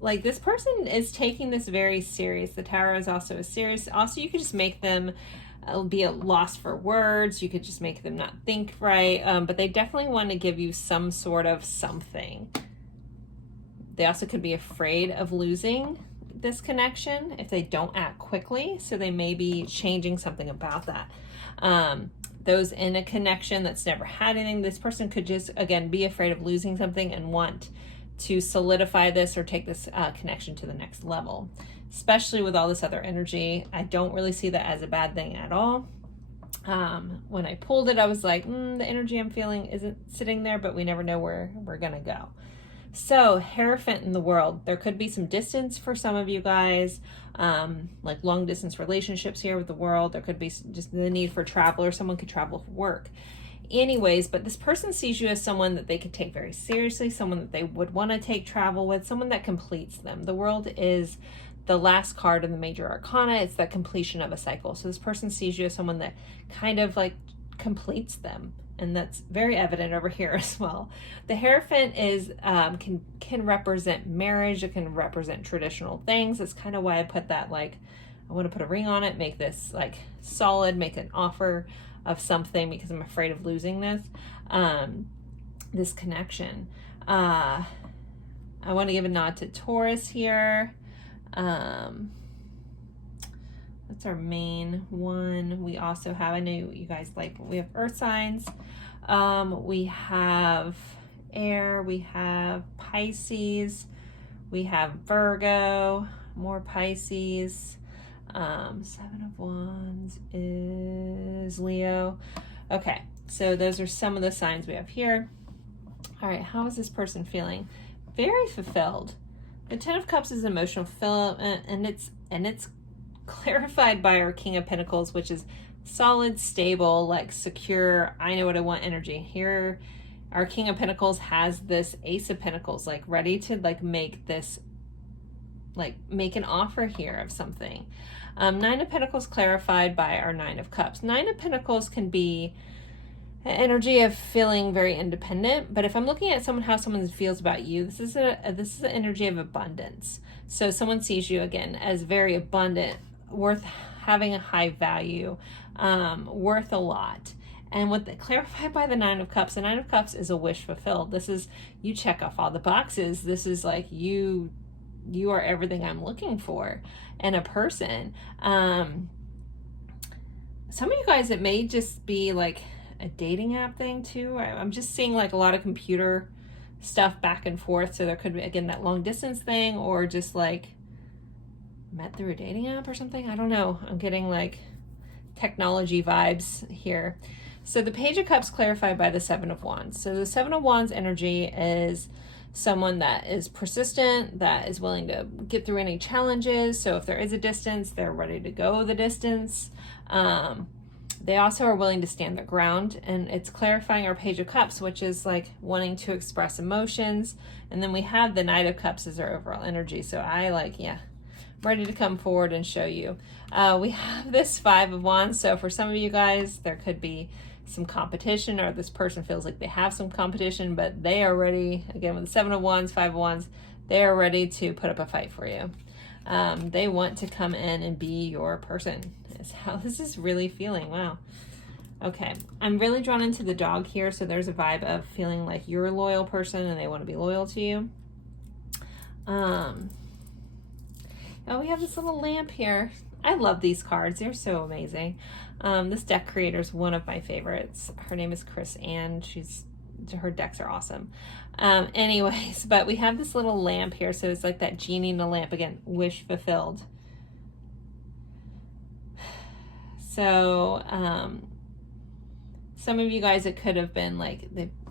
Like this person is taking this very serious. The Tower is also a serious. Also, you could just make them be a loss for words. You could just make them not think right. But they definitely want to give you some sort of something. They also could be afraid of losing this connection if they don't act quickly. So they may be changing something about that. Those in a connection that's never had anything, this person could just, again, be afraid of losing something and want to solidify this or take this connection to the next level. Especially with all this other energy, I don't really see that as a bad thing at all. When I pulled it, I was like, the energy I'm feeling isn't sitting there, but we never know where we're gonna go. So, Hierophant in the world. There could be some distance for some of you guys, like long distance relationships here with the world. There could be just the need for travel, or someone could travel for work. Anyways, but this person sees you as someone that they could take very seriously, someone that they would want to take travel with, someone that completes them. The World is the last card in the major arcana. It's that completion of a cycle. So this person sees you as someone that kind of like completes them, and that's very evident over here as well. The Hierophant is can represent marriage. It can represent traditional things. That's kind of why I put that, like, I want to put a ring on it, make this like solid, make an offer of something, because I'm afraid of losing this connection. I want to give a nod to Taurus here. That's our main one. We also have, I know you guys like, we have earth signs. We have air, we have Pisces, we have Virgo, more Pisces. Seven of Wands is Leo. Okay, so those are some of the signs we have here. All right, how is this person feeling? Very fulfilled. The Ten of Cups is emotional fulfillment, and it's clarified by our King of Pentacles, which is solid, stable, like secure, I know what I want energy. Here, our King of Pentacles has this Ace of Pentacles, like ready to like make this, like make an offer here of something. Nine of Pentacles clarified by our Nine of Cups. Nine of Pentacles can be an energy of feeling very independent, but if I'm looking at how someone feels about you, this is an energy of abundance. So someone sees you again as very abundant, worth having a high value, worth a lot. And what they clarified by the Nine of Cups, the Nine of Cups is a wish fulfilled. This is, you check off all the boxes. This is like you are everything I'm looking for in a person. Some of you guys, it may just be like a dating app thing too. I'm just seeing like a lot of computer stuff back and forth. So there could be, again, that long distance thing, or just like met through a dating app or something. I don't know. I'm getting like technology vibes here. So the Page of Cups clarified by the Seven of Wands. So the Seven of Wands energy is someone that is persistent, that is willing to get through any challenges. So if there is a distance, they're ready to go the distance. They also are willing to stand their ground, and it's clarifying our Page of Cups, which is like wanting to express emotions. And then we have the Knight of Cups as our overall energy. So I like, yeah, ready to come forward and show you. We have this Five of Wands. So for some of you guys, there could be some competition, or this person feels like they have some competition, but they are ready, again, with the Seven of Wands, Five of Wands, they are ready to put up a fight for you. They want to come in and be your person, is how this is really feeling. Wow. Okay, I'm really drawn into the dog here, so there's a vibe of feeling like you're a loyal person and they want to be loyal to you. Oh, we have this little lamp here. I love these cards. They're so amazing. This deck creator is one of my favorites. Her name is Chris Ann. Her decks are awesome. Anyways, but we have this little lamp here. So it's like that genie in the lamp. Again, wish fulfilled. So some of you guys, it could have been like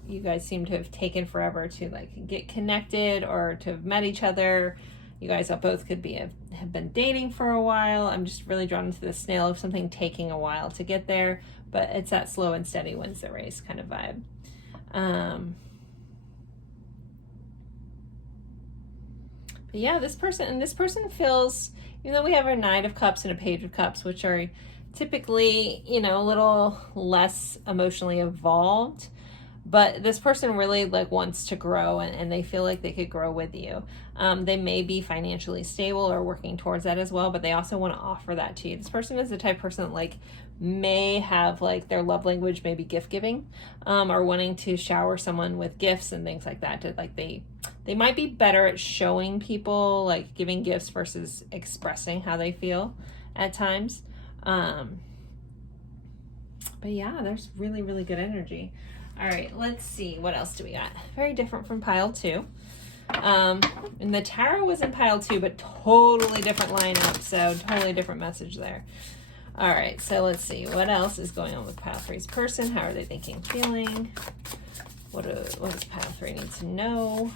you guys seem to have taken forever to like get connected or to have met each other. You guys both could have been dating for a while. I'm just really drawn into the snail of something taking a while to get there, but it's that slow and steady wins the race kind of vibe. But yeah, this person feels, even though we have our Knight of Cups and a Page of Cups, which are typically, you know, a little less emotionally evolved, but this person really like wants to grow, and they feel like they could grow with you. They may be financially stable or working towards that as well, but they also want to offer that to you. This person is the type of person that like may have like their love language, maybe gift giving, or wanting to shower someone with gifts and things like that. To like they might be better at showing people, like giving gifts versus expressing how they feel at times. But yeah, there's really, really good energy. All right, let's see. What else do we got? Very different from pile 2. And the tarot was in pile 2, but totally different lineup. So totally different message there. All right, so let's see. What else is going on with pile 3's person? How are they thinking, feeling? What does pile 3 need to know?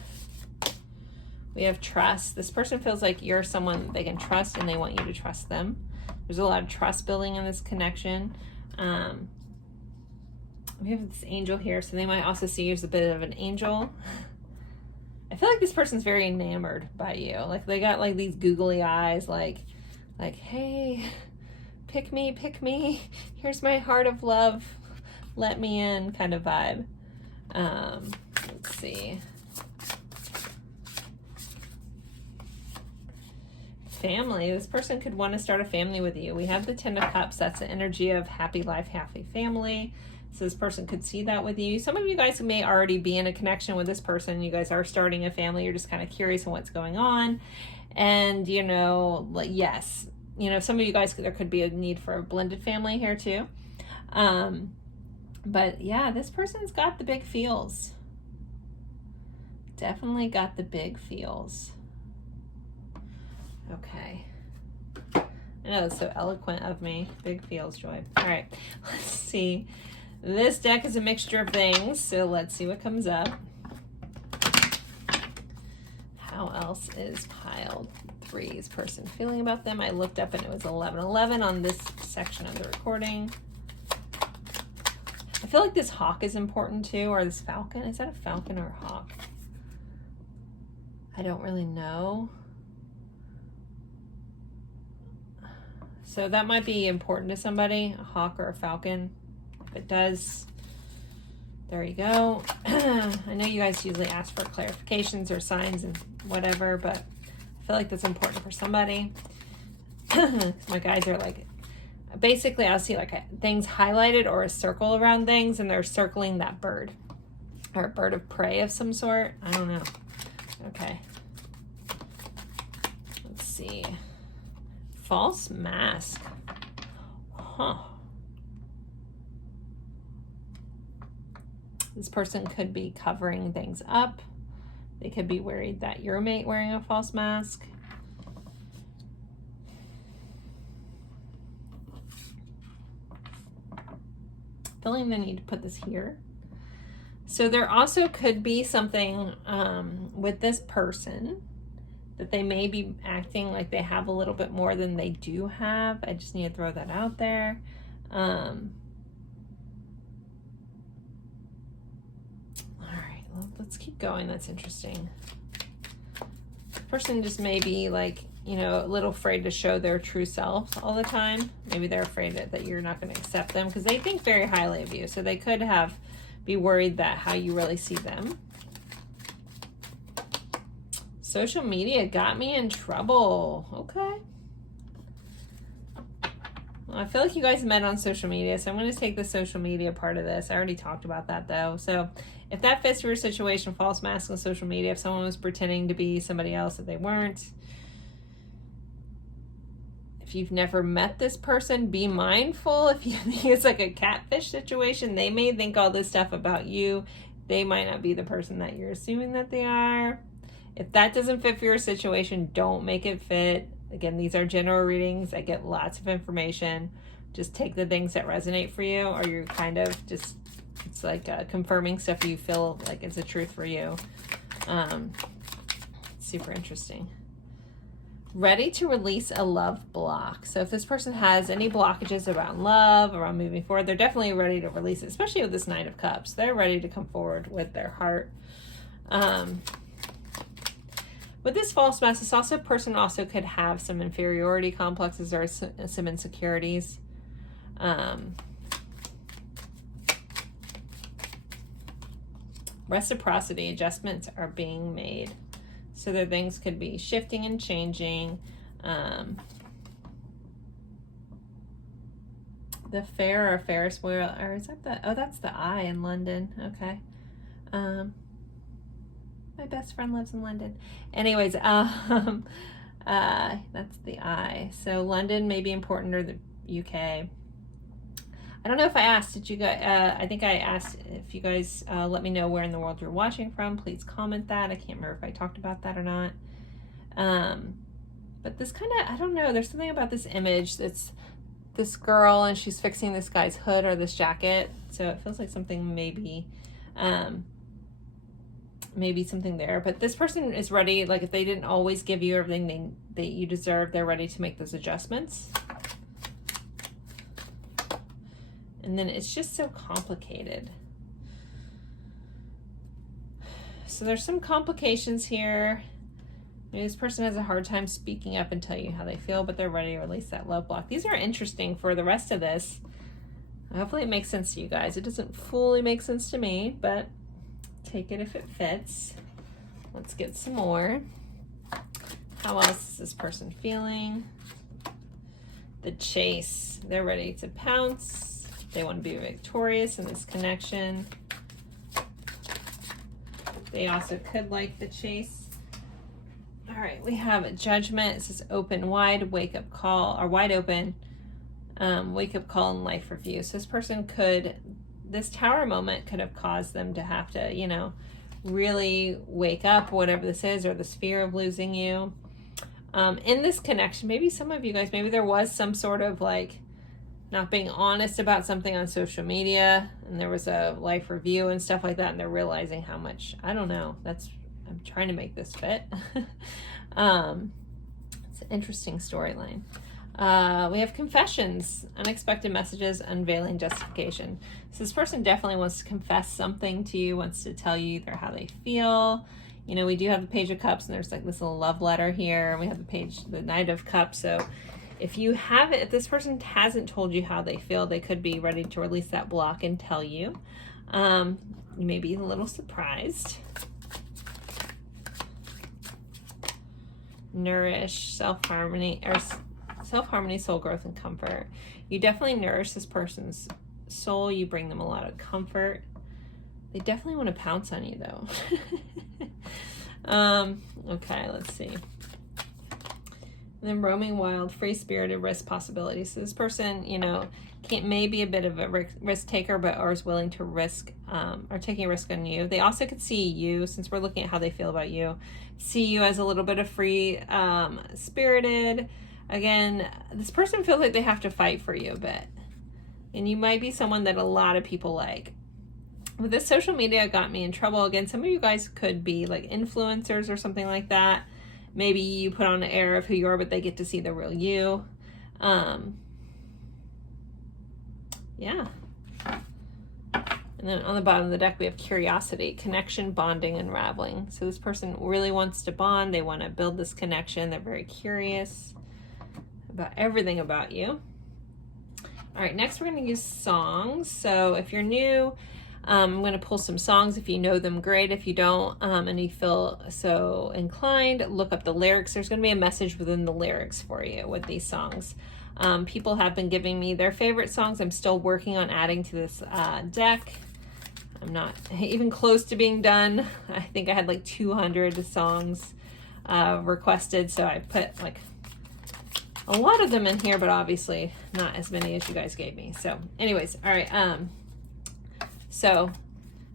We have trust. This person feels like you're someone they can trust, and they want you to trust them. There's a lot of trust building in this connection. We have this angel here, so they might also see you as a bit of an angel. I feel like this person's very enamored by you. Like they got like these googly eyes, like, hey, pick me. Here's my heart of love. Let me in kind of vibe. Let's see. Family. This person could want to start a family with you. We have the Ten of Cups. That's the energy of happy life, happy family. So this person could see that with you. Some of you guys may already be in a connection with this person. You guys are starting a family. You're just kind of curious on what's going on. And, you know, like, yes, you know, some of you guys, there could be a need for a blended family here too. But yeah, this person's got the big feels. Definitely got the big feels. Okay. I know it's so eloquent of me. Big feels, Joy. All right, let's see. This deck is a mixture of things, so let's see what comes up. How else is pile 3's person feeling about them? I looked up and it was 11:11 on this section of the recording. I feel like this hawk is important too, or this falcon. Is that a falcon or a hawk? I don't really know. So that might be important to somebody, a hawk or a falcon. If it does, there you go. I know you guys usually ask for clarifications or signs and whatever, but I feel like that's important for somebody. My guys are like, basically I'll see like things highlighted or a circle around things, and they're circling that bird or a bird of prey of some sort. I don't know. Okay. Let's see. False mask. Huh. This person could be covering things up. They could be worried that your mate wearing a false mask. feeling the need to put this here. So there also could be something with this person that they may be acting like they have a little bit more than they do have. I just need to throw that out there. All right, well, let's keep going. That's interesting. This person just may be like, you know, a little afraid to show their true selves all the time. Maybe they're afraid that you're not going to accept them because they think very highly of you. So they could be worried that how you really see them. Social media got me in trouble. Okay. Well, I feel like you guys met on social media, so I'm going to take the social media part of this. I already talked about that though. So if that fits for your situation, false mask on social media, if someone was pretending to be somebody else that they weren't, if you've never met this person, be mindful. If you think it's like a catfish situation, they may think all this stuff about you. They might not be the person that you're assuming that they are. If that doesn't fit for your situation, don't make it fit. Again, these are general readings. I get lots of information. Just take the things that resonate for you, or you're kind of just, it's like confirming stuff you feel like it's a truth for you. Super interesting. Ready to release a love block. So if this person has any blockages around love, around moving forward, they're definitely ready to release it, especially with this Knight of Cups. They're ready to come forward with their heart. With this false mask, this also person also could have some inferiority complexes or some insecurities. Reciprocity adjustments are being made. So their things could be shifting and changing. The fair or Ferris wheel, or is that the, oh, that's the eye in London. Okay. My best friend lives in London. Anyways, that's the eye. So London may be important, or the UK. I don't know if I asked, did you guys, I think I asked if you guys let me know where in the world you're watching from. Please comment that. I can't remember if I talked about that or not. But this kind of, I don't know, there's something about this image that's this girl and she's fixing this guy's hood or this jacket. So it feels like something maybe something there. But this person is ready, like if they didn't always give you everything that you deserve, they're ready to make those adjustments. And then it's just so complicated. So there's some complications here. Maybe this person has a hard time speaking up and tell you how they feel, but they're ready to release that love block. These are interesting for the rest of this. Hopefully it makes sense to you guys. It doesn't fully make sense to me, but take it if it fits. Let's get some more. How else is this person feeling? The chase. They're ready to pounce. They want to be victorious in this connection. They also could like the chase. All right, we have a judgment. It says open wide, wake up call, or wide open, wake up call and life review. So this person could, this tower moment could have caused them to have to, you know, really wake up, whatever this is, or this fear of losing you. In this connection, maybe some of you guys, maybe there was some sort of like not being honest about something on social media, and there was a life review and stuff like that, and they're realizing how much, I don't know, I'm trying to make this fit. It's an interesting storyline. We have confessions, unexpected messages, unveiling justification. So this person definitely wants to confess something to you, wants to tell you either how they feel. You know, we do have the Page of Cups, and there's like this little love letter here, and we have the Knight of Cups. So if this person hasn't told you how they feel, they could be ready to release that block and tell you. You may be a little surprised. Nourish, self-harmony, soul growth, and comfort. You definitely nourish this person's soul. You bring them a lot of comfort. They definitely want to pounce on you, though. Okay, let's see. And then roaming wild, free-spirited, risk possibilities. So this person, you know, may be a bit of a risk taker, but or is willing to risk or taking a risk on you. They also could see you, since we're looking at how they feel about you, see you as a little bit of free spirited. Again, this person feels like they have to fight for you a bit. And you might be someone that a lot of people like. With this social media, got me in trouble. Again, some of you guys could be like influencers or something like that. Maybe you put on an air of who you are, but they get to see the real you. Yeah. And then on the bottom of the deck, we have curiosity, connection, bonding, unraveling. So this person really wants to bond. They want to build this connection. They're very curious about everything about you. All right, next we're going to use songs. So if you're new, I'm going to pull some songs. If you know them, great. If you don't, and you feel so inclined, look up the lyrics. There's going to be a message within the lyrics for you with these songs. People have been giving me their favorite songs. I'm still working on adding to this deck. I'm not even close to being done. I think I had like 200 songs requested, so I put like a lot of them in here, but obviously not as many as you guys gave me. So anyways, all right. So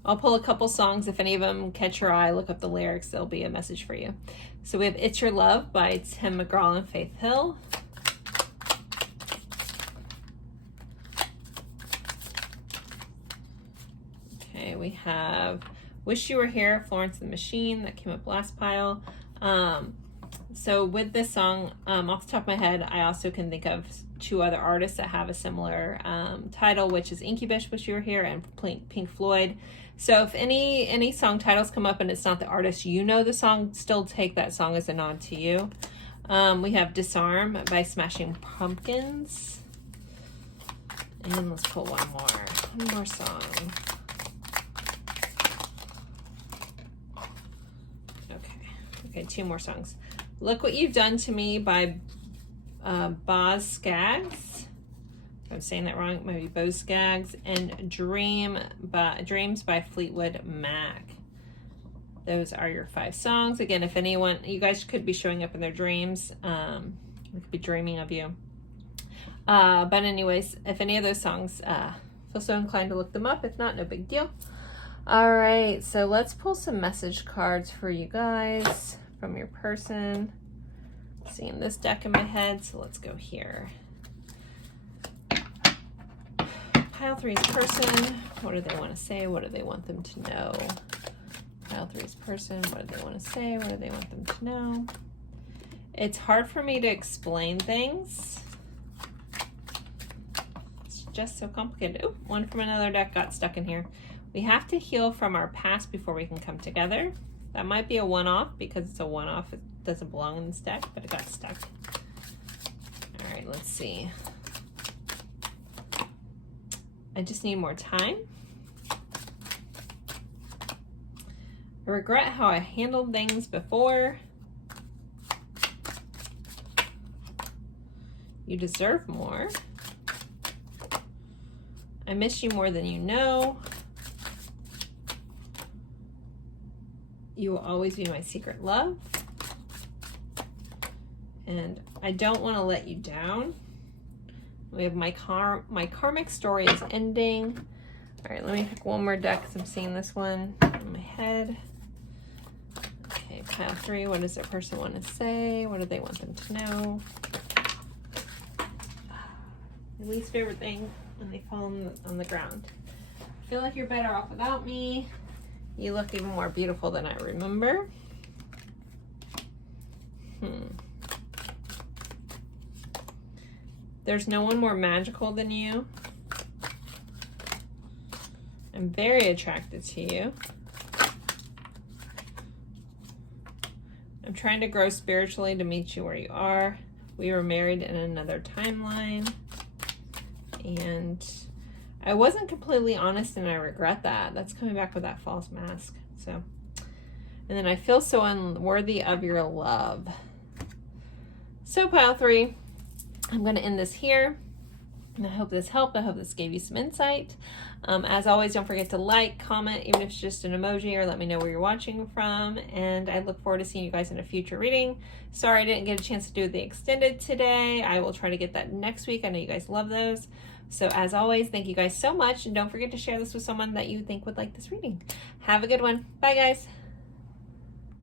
I'll pull a couple songs. If any of them catch your eye, look up the lyrics. There'll be a message for you. So we have It's Your Love by Tim McGraw and Faith Hill. Okay, we have Wish You Were Here, Florence and the Machine. That came up last pile. So with this song, off the top of my head, I also can think of 2 other artists that have a similar title, which is Incubus, Wish You Were Here, and Pink Floyd. So if any song titles come up and it's not the artist you know the song, still take that song as a nod to you. We have Disarm by Smashing Pumpkins. And let's pull one more song. Okay, 2 more songs. Look What You've Done to Me by Boz Scaggs. If I'm saying that wrong, maybe Boz Scaggs. And Dreams by Fleetwood Mac. Those are your 5 songs. Again, if anyone, you guys could be showing up in their dreams. We could be dreaming of you. But anyways, if any of those songs, feel so inclined to look them up. If not, no big deal. All right, so let's pull some message cards for you guys from your person. Seeing this deck in my head, so let's go here. Pile 3's person, what do they want to say? What do they want them to know? Pile 3's person, what do they want to say? What do they want them to know? It's hard for me to explain things. It's just so complicated. Oh, one from another deck got stuck in here. We have to heal from our past before we can come together. That might be a one-off because it's a one-off. It doesn't belong in this deck, but it got stuck. All right, let's see. I just need more time. I regret how I handled things before. You deserve more. I miss you more than you know. You will always be my secret love. And I don't want to let you down. We have my karmic story is ending. All right, let me pick one more deck because I'm seeing this one in my head. Okay, pile 3. What does their person want to say? What do they want them to know? My least favorite thing when they fall on the ground. I feel like you're better off without me. You look even more beautiful than I remember. There's no one more magical than you. I'm very attracted to you. I'm trying to grow spiritually to meet you where you are. We were married in another timeline. And I wasn't completely honest and I regret that. That's coming back with that false mask. So, and then I feel so unworthy of your love. So pile 3, I'm going to end this here. And I hope this helped. I hope this gave you some insight. As always, don't forget to like, comment, even if it's just an emoji, or let me know where you're watching from. And I look forward to seeing you guys in a future reading. Sorry I didn't get a chance to do the extended today. I will try to get that next week. I know you guys love those. So as always, thank you guys so much. And don't forget to share this with someone that you think would like this reading. Have a good one. Bye, guys.